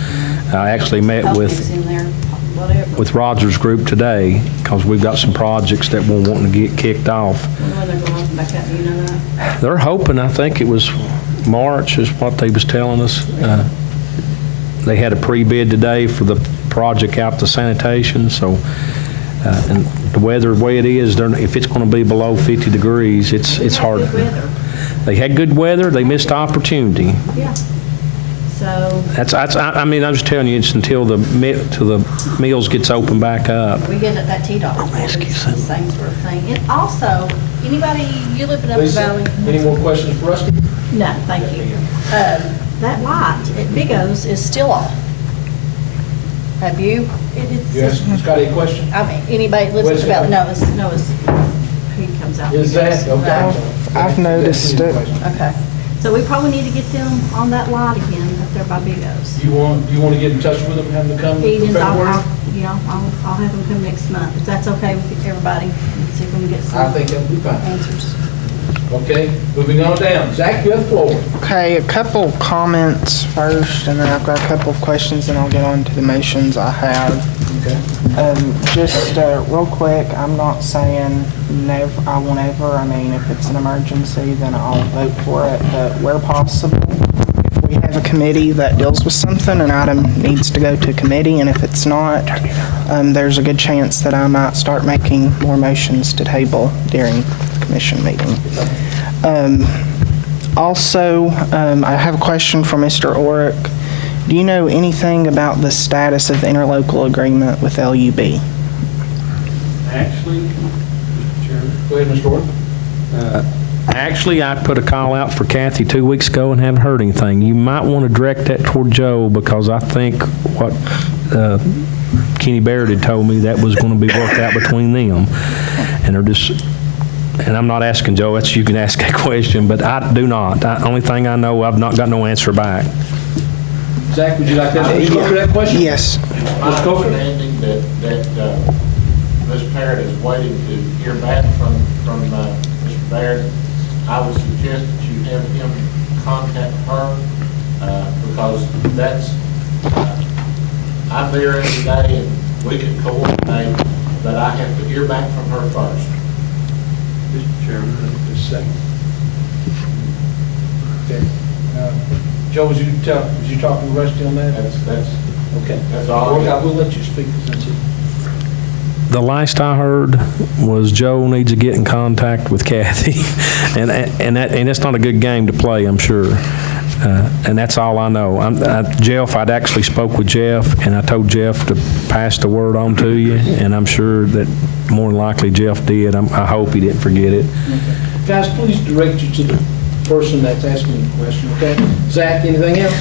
I actually met with Rogers Group today, because we've got some projects that we're wanting to get kicked off. When they're going to back up, do you know that? They're hoping, I think it was March is what they was telling us. They had a pre-bid today for the project out to Sanitation, so and the weather, the way it is, if it's going to be below 50 degrees, it's hard. They had good weather. They missed opportunity. Yeah. So I mean, I'm just telling you, it's until the mills gets open back up. we get at that TDOT. It's the same sort of thing. And also, anybody, you live in Upper Lisa, Valley? any more questions for Rusty? No, thank you. That light at Big O's is still off. Have you? Yes, Scotty, a question? I mean, anybody lives in Upper Valley knows who comes out. Is that, okay. I've noticed it. Okay. So we probably need to get them on that light again up there by Big O's. Do you want to get in touch with them, have them come in Eden's, February? I'll have them come next month, if that's okay with everybody, and see if we can get some I think that'll be fine. answers. Okay, moving on down. Zach, you have the floor. Okay, a couple comments first, and then I've got a couple of questions, and I'll get on to the motions I have. Okay. Just real quick, I'm not saying never, I won't ever. I mean, if it's an emergency, then I'll vote for it. But where possible, if we have a committee that deals with something, an item needs to go to committee, and if it's not, there's a good chance that I might start making more motions to table during the commission meeting. Also, I have a question for Mr. Orrick. Do you know anything about the status of the interlocal agreement with LUB? Actually, Mr. Chairman, Go ahead, Mr. Orr. Actually, I put a call out for Kathy 2 weeks ago and haven't heard anything. You might want to direct that toward Joe, because I think what Kenny Barrett had told me, that was going to be worked out between them. And they're just, and I'm not asking Joe, that's, you can ask that question, but I do not. Only thing I know, I've not got no answer back. Zach, would you like to answer that question? Yes. My understanding that Ms. Parrott is waiting to hear back from Mr. Barrett. I would suggest that you have him contact her, because that's, I'm there every day and we can coordinate, but I have to hear back from her first. Mr. Chairman, just a second. Okay. Joe, was you talking to Rusty on that? That's Okay. That's all. I will let you speak, since it. The last I heard was Joe needs to get in contact with Kathy, and it's not a good game to play, I'm sure. And that's all I know. Jeff, I'd actually spoke with Jeff, and I told Jeff to pass the word on to you, and I'm sure that more than likely Jeff did. I hope he didn't forget it. Okay. Guys, please direct you to the person that's asking the question, okay? Zach, anything else?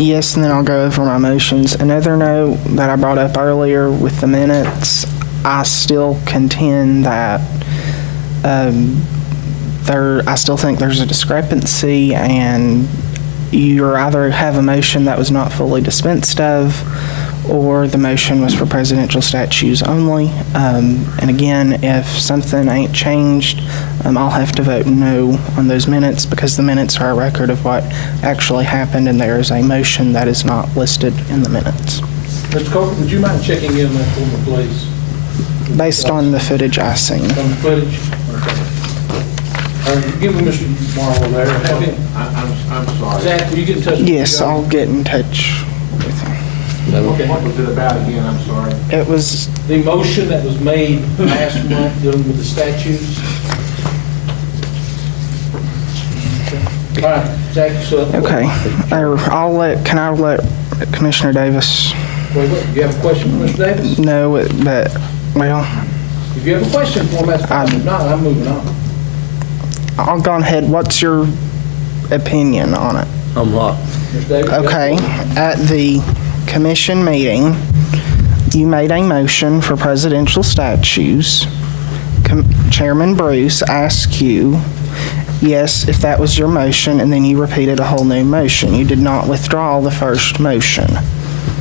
Yes, and then I'll go over my motions. Another note that I brought up earlier with the minutes, I still contend that I still think there's a discrepancy, and you either have a motion that was not fully dispensed of, or the motion was for presidential statues only. And again, if something ain't changed, I'll have to vote no on those minutes, because the minutes are a record of what actually happened, and there is a motion that is not listed in the minutes. Mr. Coker, would you mind checking in that for me, please? Based on the footage I seen. On the footage? Okay. Give me Mr. Marlowe there. Have him. I'm sorry. Zach, will you get in touch with Yes, Joe? I'll get in touch with him. Okay. What was it about again? I'm sorry. It was, The motion that was made last month dealing with the statues. All right, Zach, so. okay. Can I let Commissioner Davis Wait, you have a question for Mr. Davis? know it, but, well, If you have a question for him, that's fine. If not, I'm moving on. I'll go ahead. What's your opinion on it? On what? Mr. Davis? Okay, at the commission meeting, you made a motion for presidential statues. Chairman Bruce asked you, yes, if that was your motion, and then you repeated a whole new motion. You did not withdraw the first motion.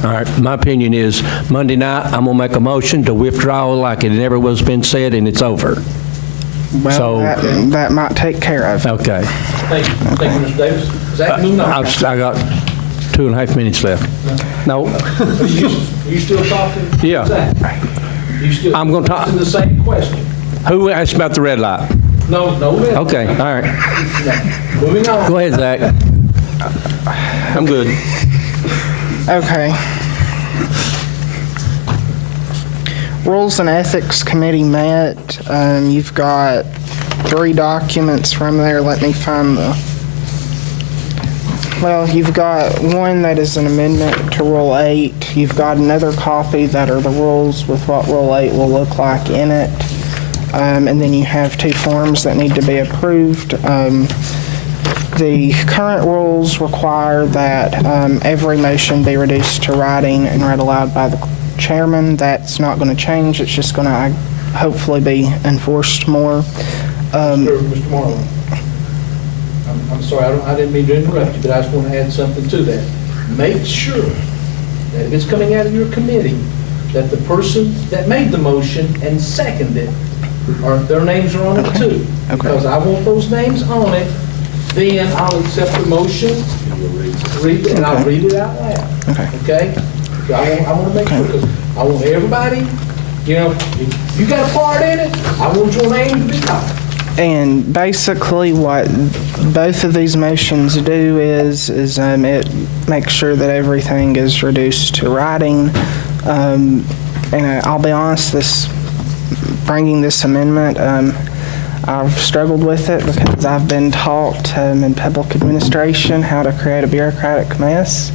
All right, my opinion is Monday night, I'm going to make a motion to withdraw like it never was been said, and it's over. Well, So- that might take care of it. Okay. Thank you, Mr. Davis. Zach, moving on. I got 2.5 minutes left. No? Are you still talking? Yeah. Zach? You still? I'm gonna talk- Asking the same question. Who asked about the red light? No. Okay, all right. Moving on. Go ahead, Zach. I'm good. Okay. Rules and Ethics Committee met. You've got 3 documents from there. Let me find well, you've got one that is an amendment to Rule 8. You've got another copy that are the rules with what Rule 8 will look like in it. And then you have 2 forms that need to be approved. The current rules require that every motion be reduced to writing and read aloud by the chairman. That's not going to change. It's just going to hopefully be enforced more. Mr. Marlowe, I'm sorry, I didn't mean to interrupt you, but I just want to add something to that. Make sure that if it's coming out of your committee, that the person that made the motion and seconded it, their names are on it too. Okay. Because I want those names on it, then I'll accept the motion, read it, and I'll read it out loud. Okay? So I want to make sure, because I want everybody, if you got a part in it, I want your name to be called. And basically what both of these motions do is it makes sure that everything is reduced to writing. And I'll be honest, bringing this amendment, I've struggled with it because I've been taught in public administration how to create a bureaucratic mess.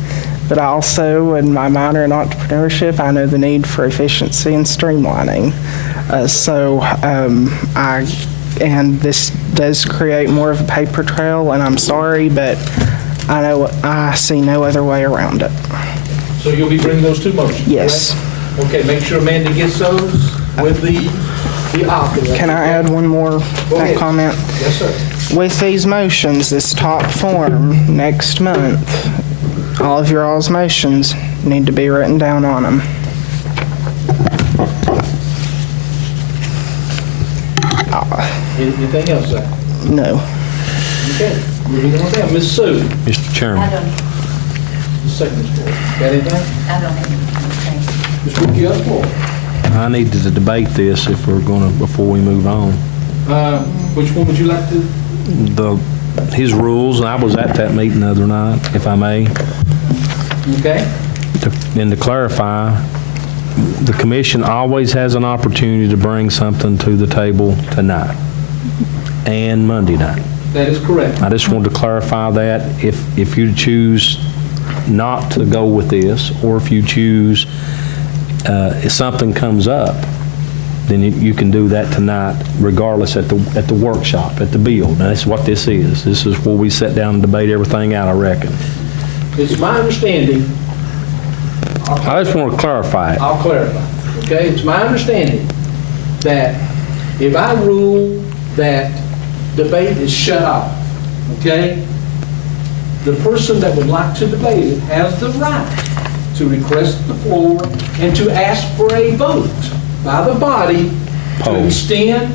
But I also, in my minor in entrepreneurship, I know the need for efficiency and streamlining. and this does create more of a paper trail, and I'm sorry, but I see no other way around it. So you'll be bringing those two motions? Yes. correct? Okay, make sure Amanda gets those with the author. Can I add one more ahead. comment? Yes, sir. With these motions, this top form, next month, all of your all's motions need to be written down on them. Anything else, Zach? No. Okay, moving on down. Ms. Sue, Mr. I Chairman. don't, the second floor. Got anything? I don't have anything. Ms. Rookie, you have the floor. I need to debate this if we're going to, before we move on. Which one would you like to? His rules, I was at that meeting the other night, if I may. Okay. And to clarify, the commission always has an opportunity to bring something to the table tonight and Monday night. That is correct. I just wanted to clarify that. If you choose not to go with this, or if you choose, if something comes up, then you can do that tonight regardless at the workshop, at the build. Now, that's what this is. This is where we sit down and debate everything out, I reckon. It's my understanding. I just want to clarify it. I'll clarify. Okay, it's my understanding that if I rule that debate is shut off, okay, the person that would like to debate it has the right to request the floor and to ask for a vote by the body to extend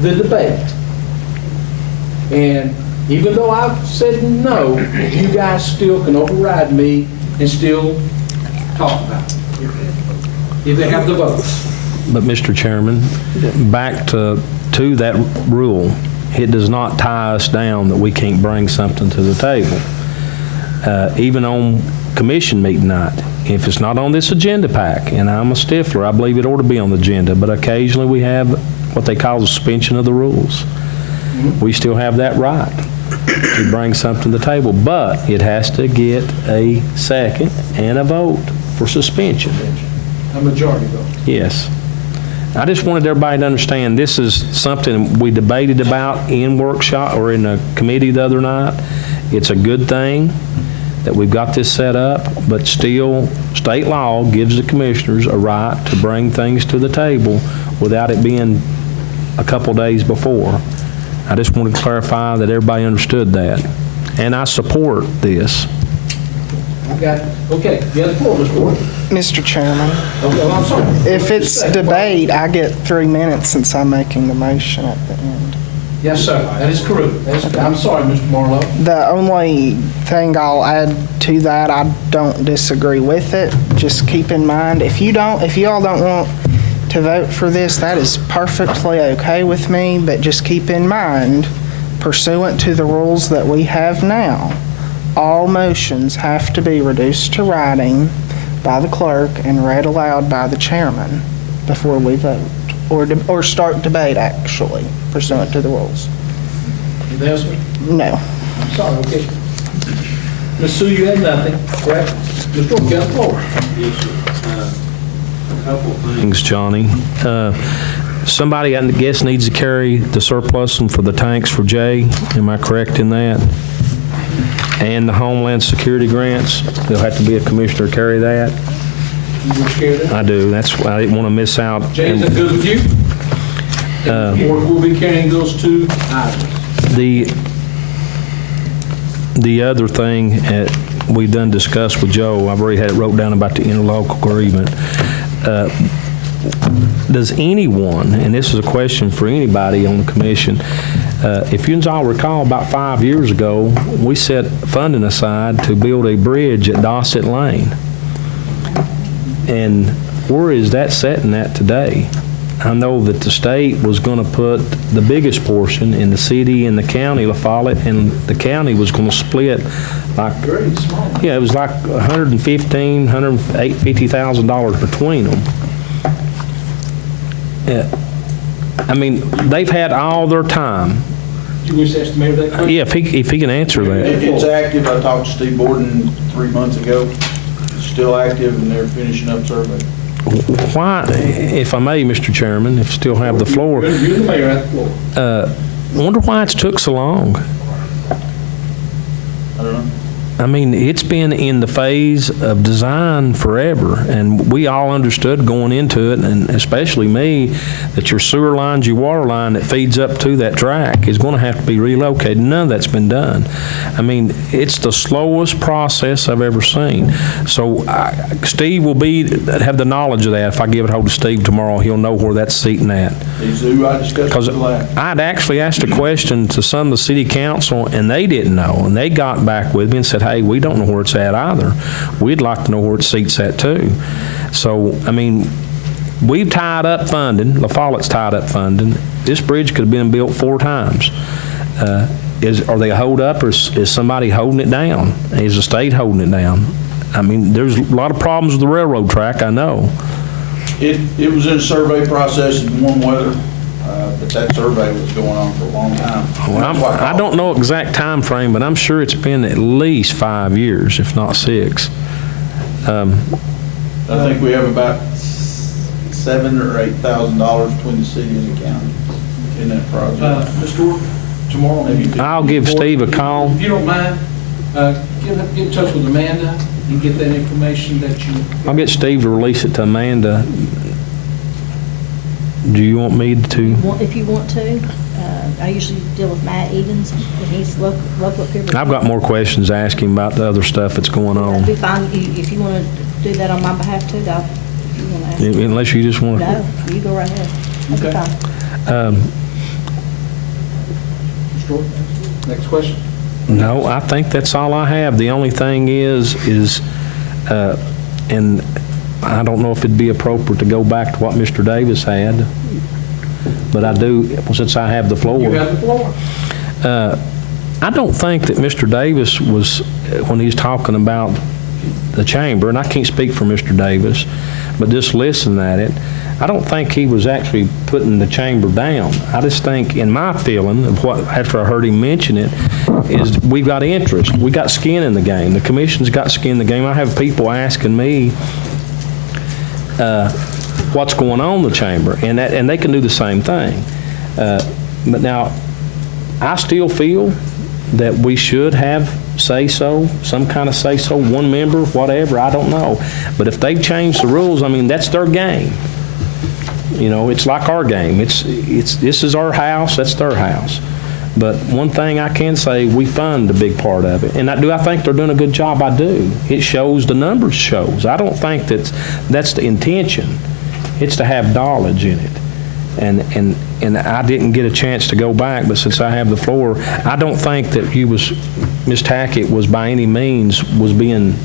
the debate. And even though I've said no, you guys still can override me and still talk about it, if they have the votes. But, Mr. Chairman, back to that rule, it does not tie us down that we can't bring something to the table. Even on commission meeting night, if it's not on this agenda pack, and I'm a stickler, I believe it ought to be on the agenda, but occasionally we have what they call the suspension of the rules. We still have that right to bring something to the table, but it has to get a second and a vote for suspension. A majority vote. Yes. I just wanted everybody to understand this is something we debated about in workshop or in a committee the other night. It's a good thing that we've got this set up, but still, state law gives the commissioners a right to bring things to the table without it being a couple days before. I just wanted to clarify that everybody understood that. And I support this. Okay, you have the floor, Mr. Ward. Mr. Chairman, Okay, well, I'm sorry. if it's debate, I get 3 minutes since I'm making the motion at the end. Yes, sir, that is correct. I'm sorry, Mr. Marlowe. The only thing I'll add to that, I don't disagree with it. Just keep in mind, if y'all don't want to vote for this, that is perfectly okay with me, but just keep in mind, pursuant to the rules that we have now, all motions have to be reduced to writing by the clerk and read aloud by the chairman before we vote, or start debate, actually, pursuant to the rules. Anything else, sir? No. I'm sorry, okay. Ms. Sue, you had nothing, correct? Mr. Ward, you have the floor. Yes, sir. A couple of things. Thanks, Johnny. Somebody, I guess, needs to carry the surplus and for the tanks for Jay. Am I correct in that? And the Homeland Security grants, there'll have to be a commissioner to carry that. You wish to carry that? I do. That's why I didn't want to miss out. Jay, is that good with you? Or we'll be carrying those two items. The other thing we done discussed with Joe, I've already had it wrote down about the interlocal agreement. Does anyone, and this is a question for anybody on the commission, if you all recall, about 5 years ago, we set funding aside to build a bridge at Dossett Lane. And where is that setting at today? I know that the state was going to put the biggest portion in the city and the county, La Follette, and the county was going to split like, Very small. yeah, it was like $115,000, $150,000 between them. I mean, they've had all their time. Do you wish to estimate that question? Yeah, if he can answer that. It's active. I talked to Steve Borden 3 months ago. It's still active, and they're finishing up survey. Why, if I may, Mr. Chairman, if I still have the floor, You're the mayor at the floor. wonder why it's took so long? I don't know. I mean, it's been in the phase of design forever, and we all understood going into it, and especially me, that your sewer lines, your water line that feeds up to that track is going to have to be relocated. None of that's been done. I mean, it's the slowest process I've ever seen. So Steve will have the knowledge of that. If I give it hold to Steve tomorrow, he'll know where that's seating at. He's who I discussed Because with last. I'd actually asked a question to some of the city council, and they didn't know, and they got back with me and said, hey, we don't know where it's at either. We'd like to know where it seats at too. So, I mean, we've tied up funding, La Follette's tied up funding. This bridge could have been built 4 times. Are they hold up, or is somebody holding it down? Is the state holding it down? I mean, there's a lot of problems with the railroad track, I know. It was in a survey process in warm weather, but that survey was going on for a long time. Well, I don't know exact time frame, but I'm sure it's been at least 5 years, if not 6. I think we have about $7,000 or $8,000 between the city and the county in that project. Mr. Orr, tomorrow, I'll give Steve a call. if you don't mind, get in touch with Amanda and get that information that you. I'll get Steve to release it to Amanda. Do you want me to? If you want to, I usually deal with Matt Edens, and he's local up here. I've got more questions to ask him about the other stuff that's going That'd on. be fine, if you want to do that on my behalf too, though, if you want to ask. Unless you just want to. No, you go right ahead. That'd be Okay. fine. Mr. Orr, next question. No, I think that's all I have. The only thing is, and I don't know if it'd be appropriate to go back to what Mr. Davis had, but I do, since I have the floor. You have the floor. I don't think that Mr. Davis was, when he's talking about the chamber, and I can't speak for Mr. Davis, but just listen at it, I don't think he was actually putting the chamber down. I just think, in my feeling of what, after I heard him mention it, is we've got interest. We got skin in the game. The commission's got skin in the game. I have people asking me what's going on in the chamber, and they can do the same thing. But now, I still feel that we should have say-so, some kind of say-so, one member, whatever, I don't know. But if they've changed the rules, I mean, that's their game. You know, it's like our game. This is our house, that's their house. But one thing I can say, we fund a big part of it. And do I think they're doing a good job? I do. It shows, the numbers shows. I don't think that's the intention. It's to have knowledge in it. And I didn't get a chance to go back, but since I have the floor, I don't think that Ms. Tackett was by any means was being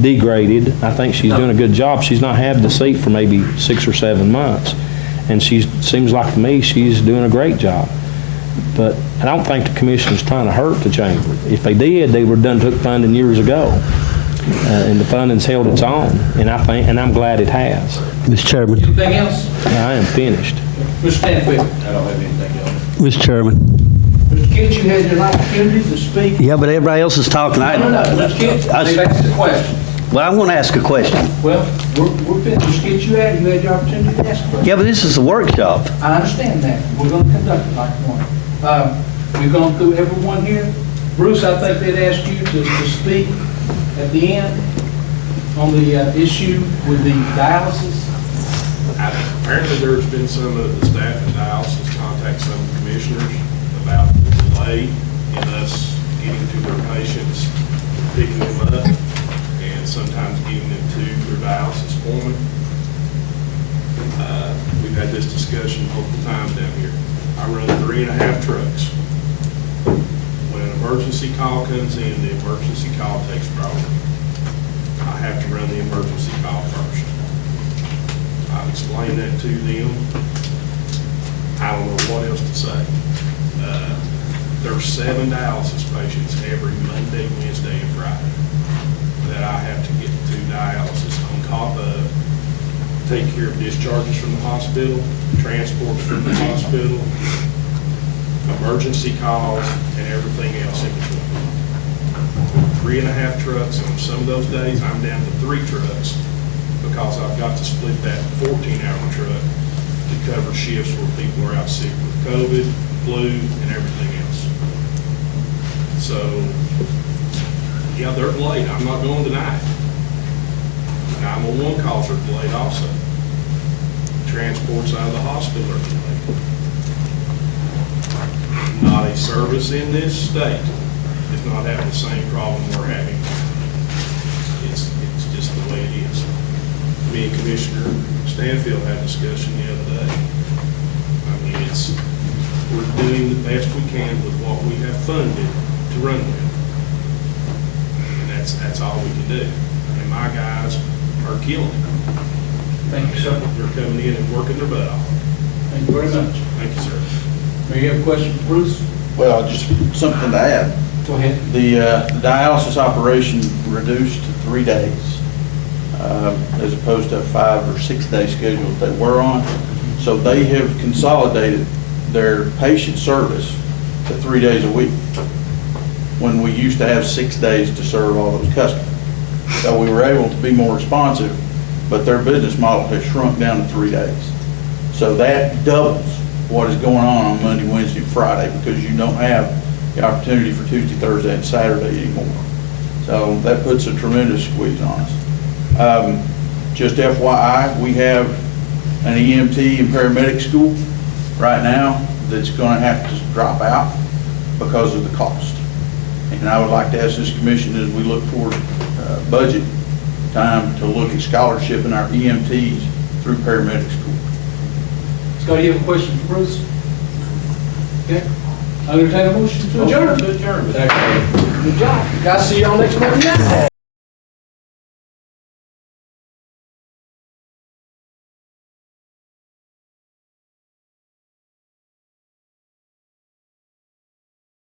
degraded. I think she's doing a good job. She's not had the seat for maybe 6 or 7 months. And seems like to me she's doing a great job. But I don't think the commission's trying to hurt the chamber. If they did, they would have took funding years ago. And the funding's held its own. And I'm glad it has. Mr. Chairman. Anything else? I am finished. Mr. Stanfield. I don't have anything else. Mr. Chairman. Mr. Kitts, you had your opportunity to speak. Yeah, but everybody else is talking. No, Mr. Kitts, they've asked a question. Well, I want to ask a question. Well, we're finished. Mr. Kitts, you had your opportunity to ask a question. Yeah, but this is a workshop. I understand that. We're going to conduct it like one. We've gone through everyone here. Bruce, I think they'd asked you to speak at the end on the issue with the dialysis. Apparently, there's been some of the staff in dialysis contact some commissioners about the delay in us getting to their patients, picking them up, and sometimes getting them to their dialysis appointment. We've had this discussion multiple times down here. I run 3.5 trucks. When an emergency call comes in, the emergency call takes priority. I have to run the emergency call first. I've explained that to them. I don't know what else to say. There's 7 dialysis patients every Monday, Wednesday, and Friday that I have to get to dialysis on top of take care of discharges from the hospital, transports from the hospital, emergency calls, and everything else in between. 3.5 trucks, and on some of those days, I'm down to 3 trucks because I've got to split that 14-hour truck to cover shifts where people are out sick with COVID, flu, and everything else. So, yeah, they're delayed. I'm not going to deny it. 911 calls are delayed also. Transports out of the hospital are delayed. Not a service in this state is not having the same problem we're having. It's just the way it is. Me and Commissioner Stanfield had a discussion the other day. I mean, we're doing the best we can with what we have funded to run with. And that's all we can do. And my guys are killing it. Thank you, sir. They're coming in and working their butt off. Thank you very much. Thank you, sir. May you have a question for Bruce? Well, just something to add. Go ahead. The dialysis operation reduced to 3 days, as opposed to a 5 or 6 day schedule that they were on. So they have consolidated their patient service to 3 days a week, when we used to have 6 days to serve all those customers. So we were able to be more responsive, but their business model has shrunk down to 3 days. So that doubles what is going on Monday, Wednesday, and Friday, because you don't have the opportunity for Tuesday, Thursday, and Saturday anymore. So that puts a tremendous squeeze on us. Just FYI, we have an EMT and paramedic school right now that's going to have to drop out because of the cost. And I would like to ask this commission, as we look toward budget time, to look at scholarship in our EMTs through paramedic school. Scott, you have a question for Bruce? Okay. I'll entertain a motion to adjourn. To adjourn. Good job. Guys, see y'all next Monday night.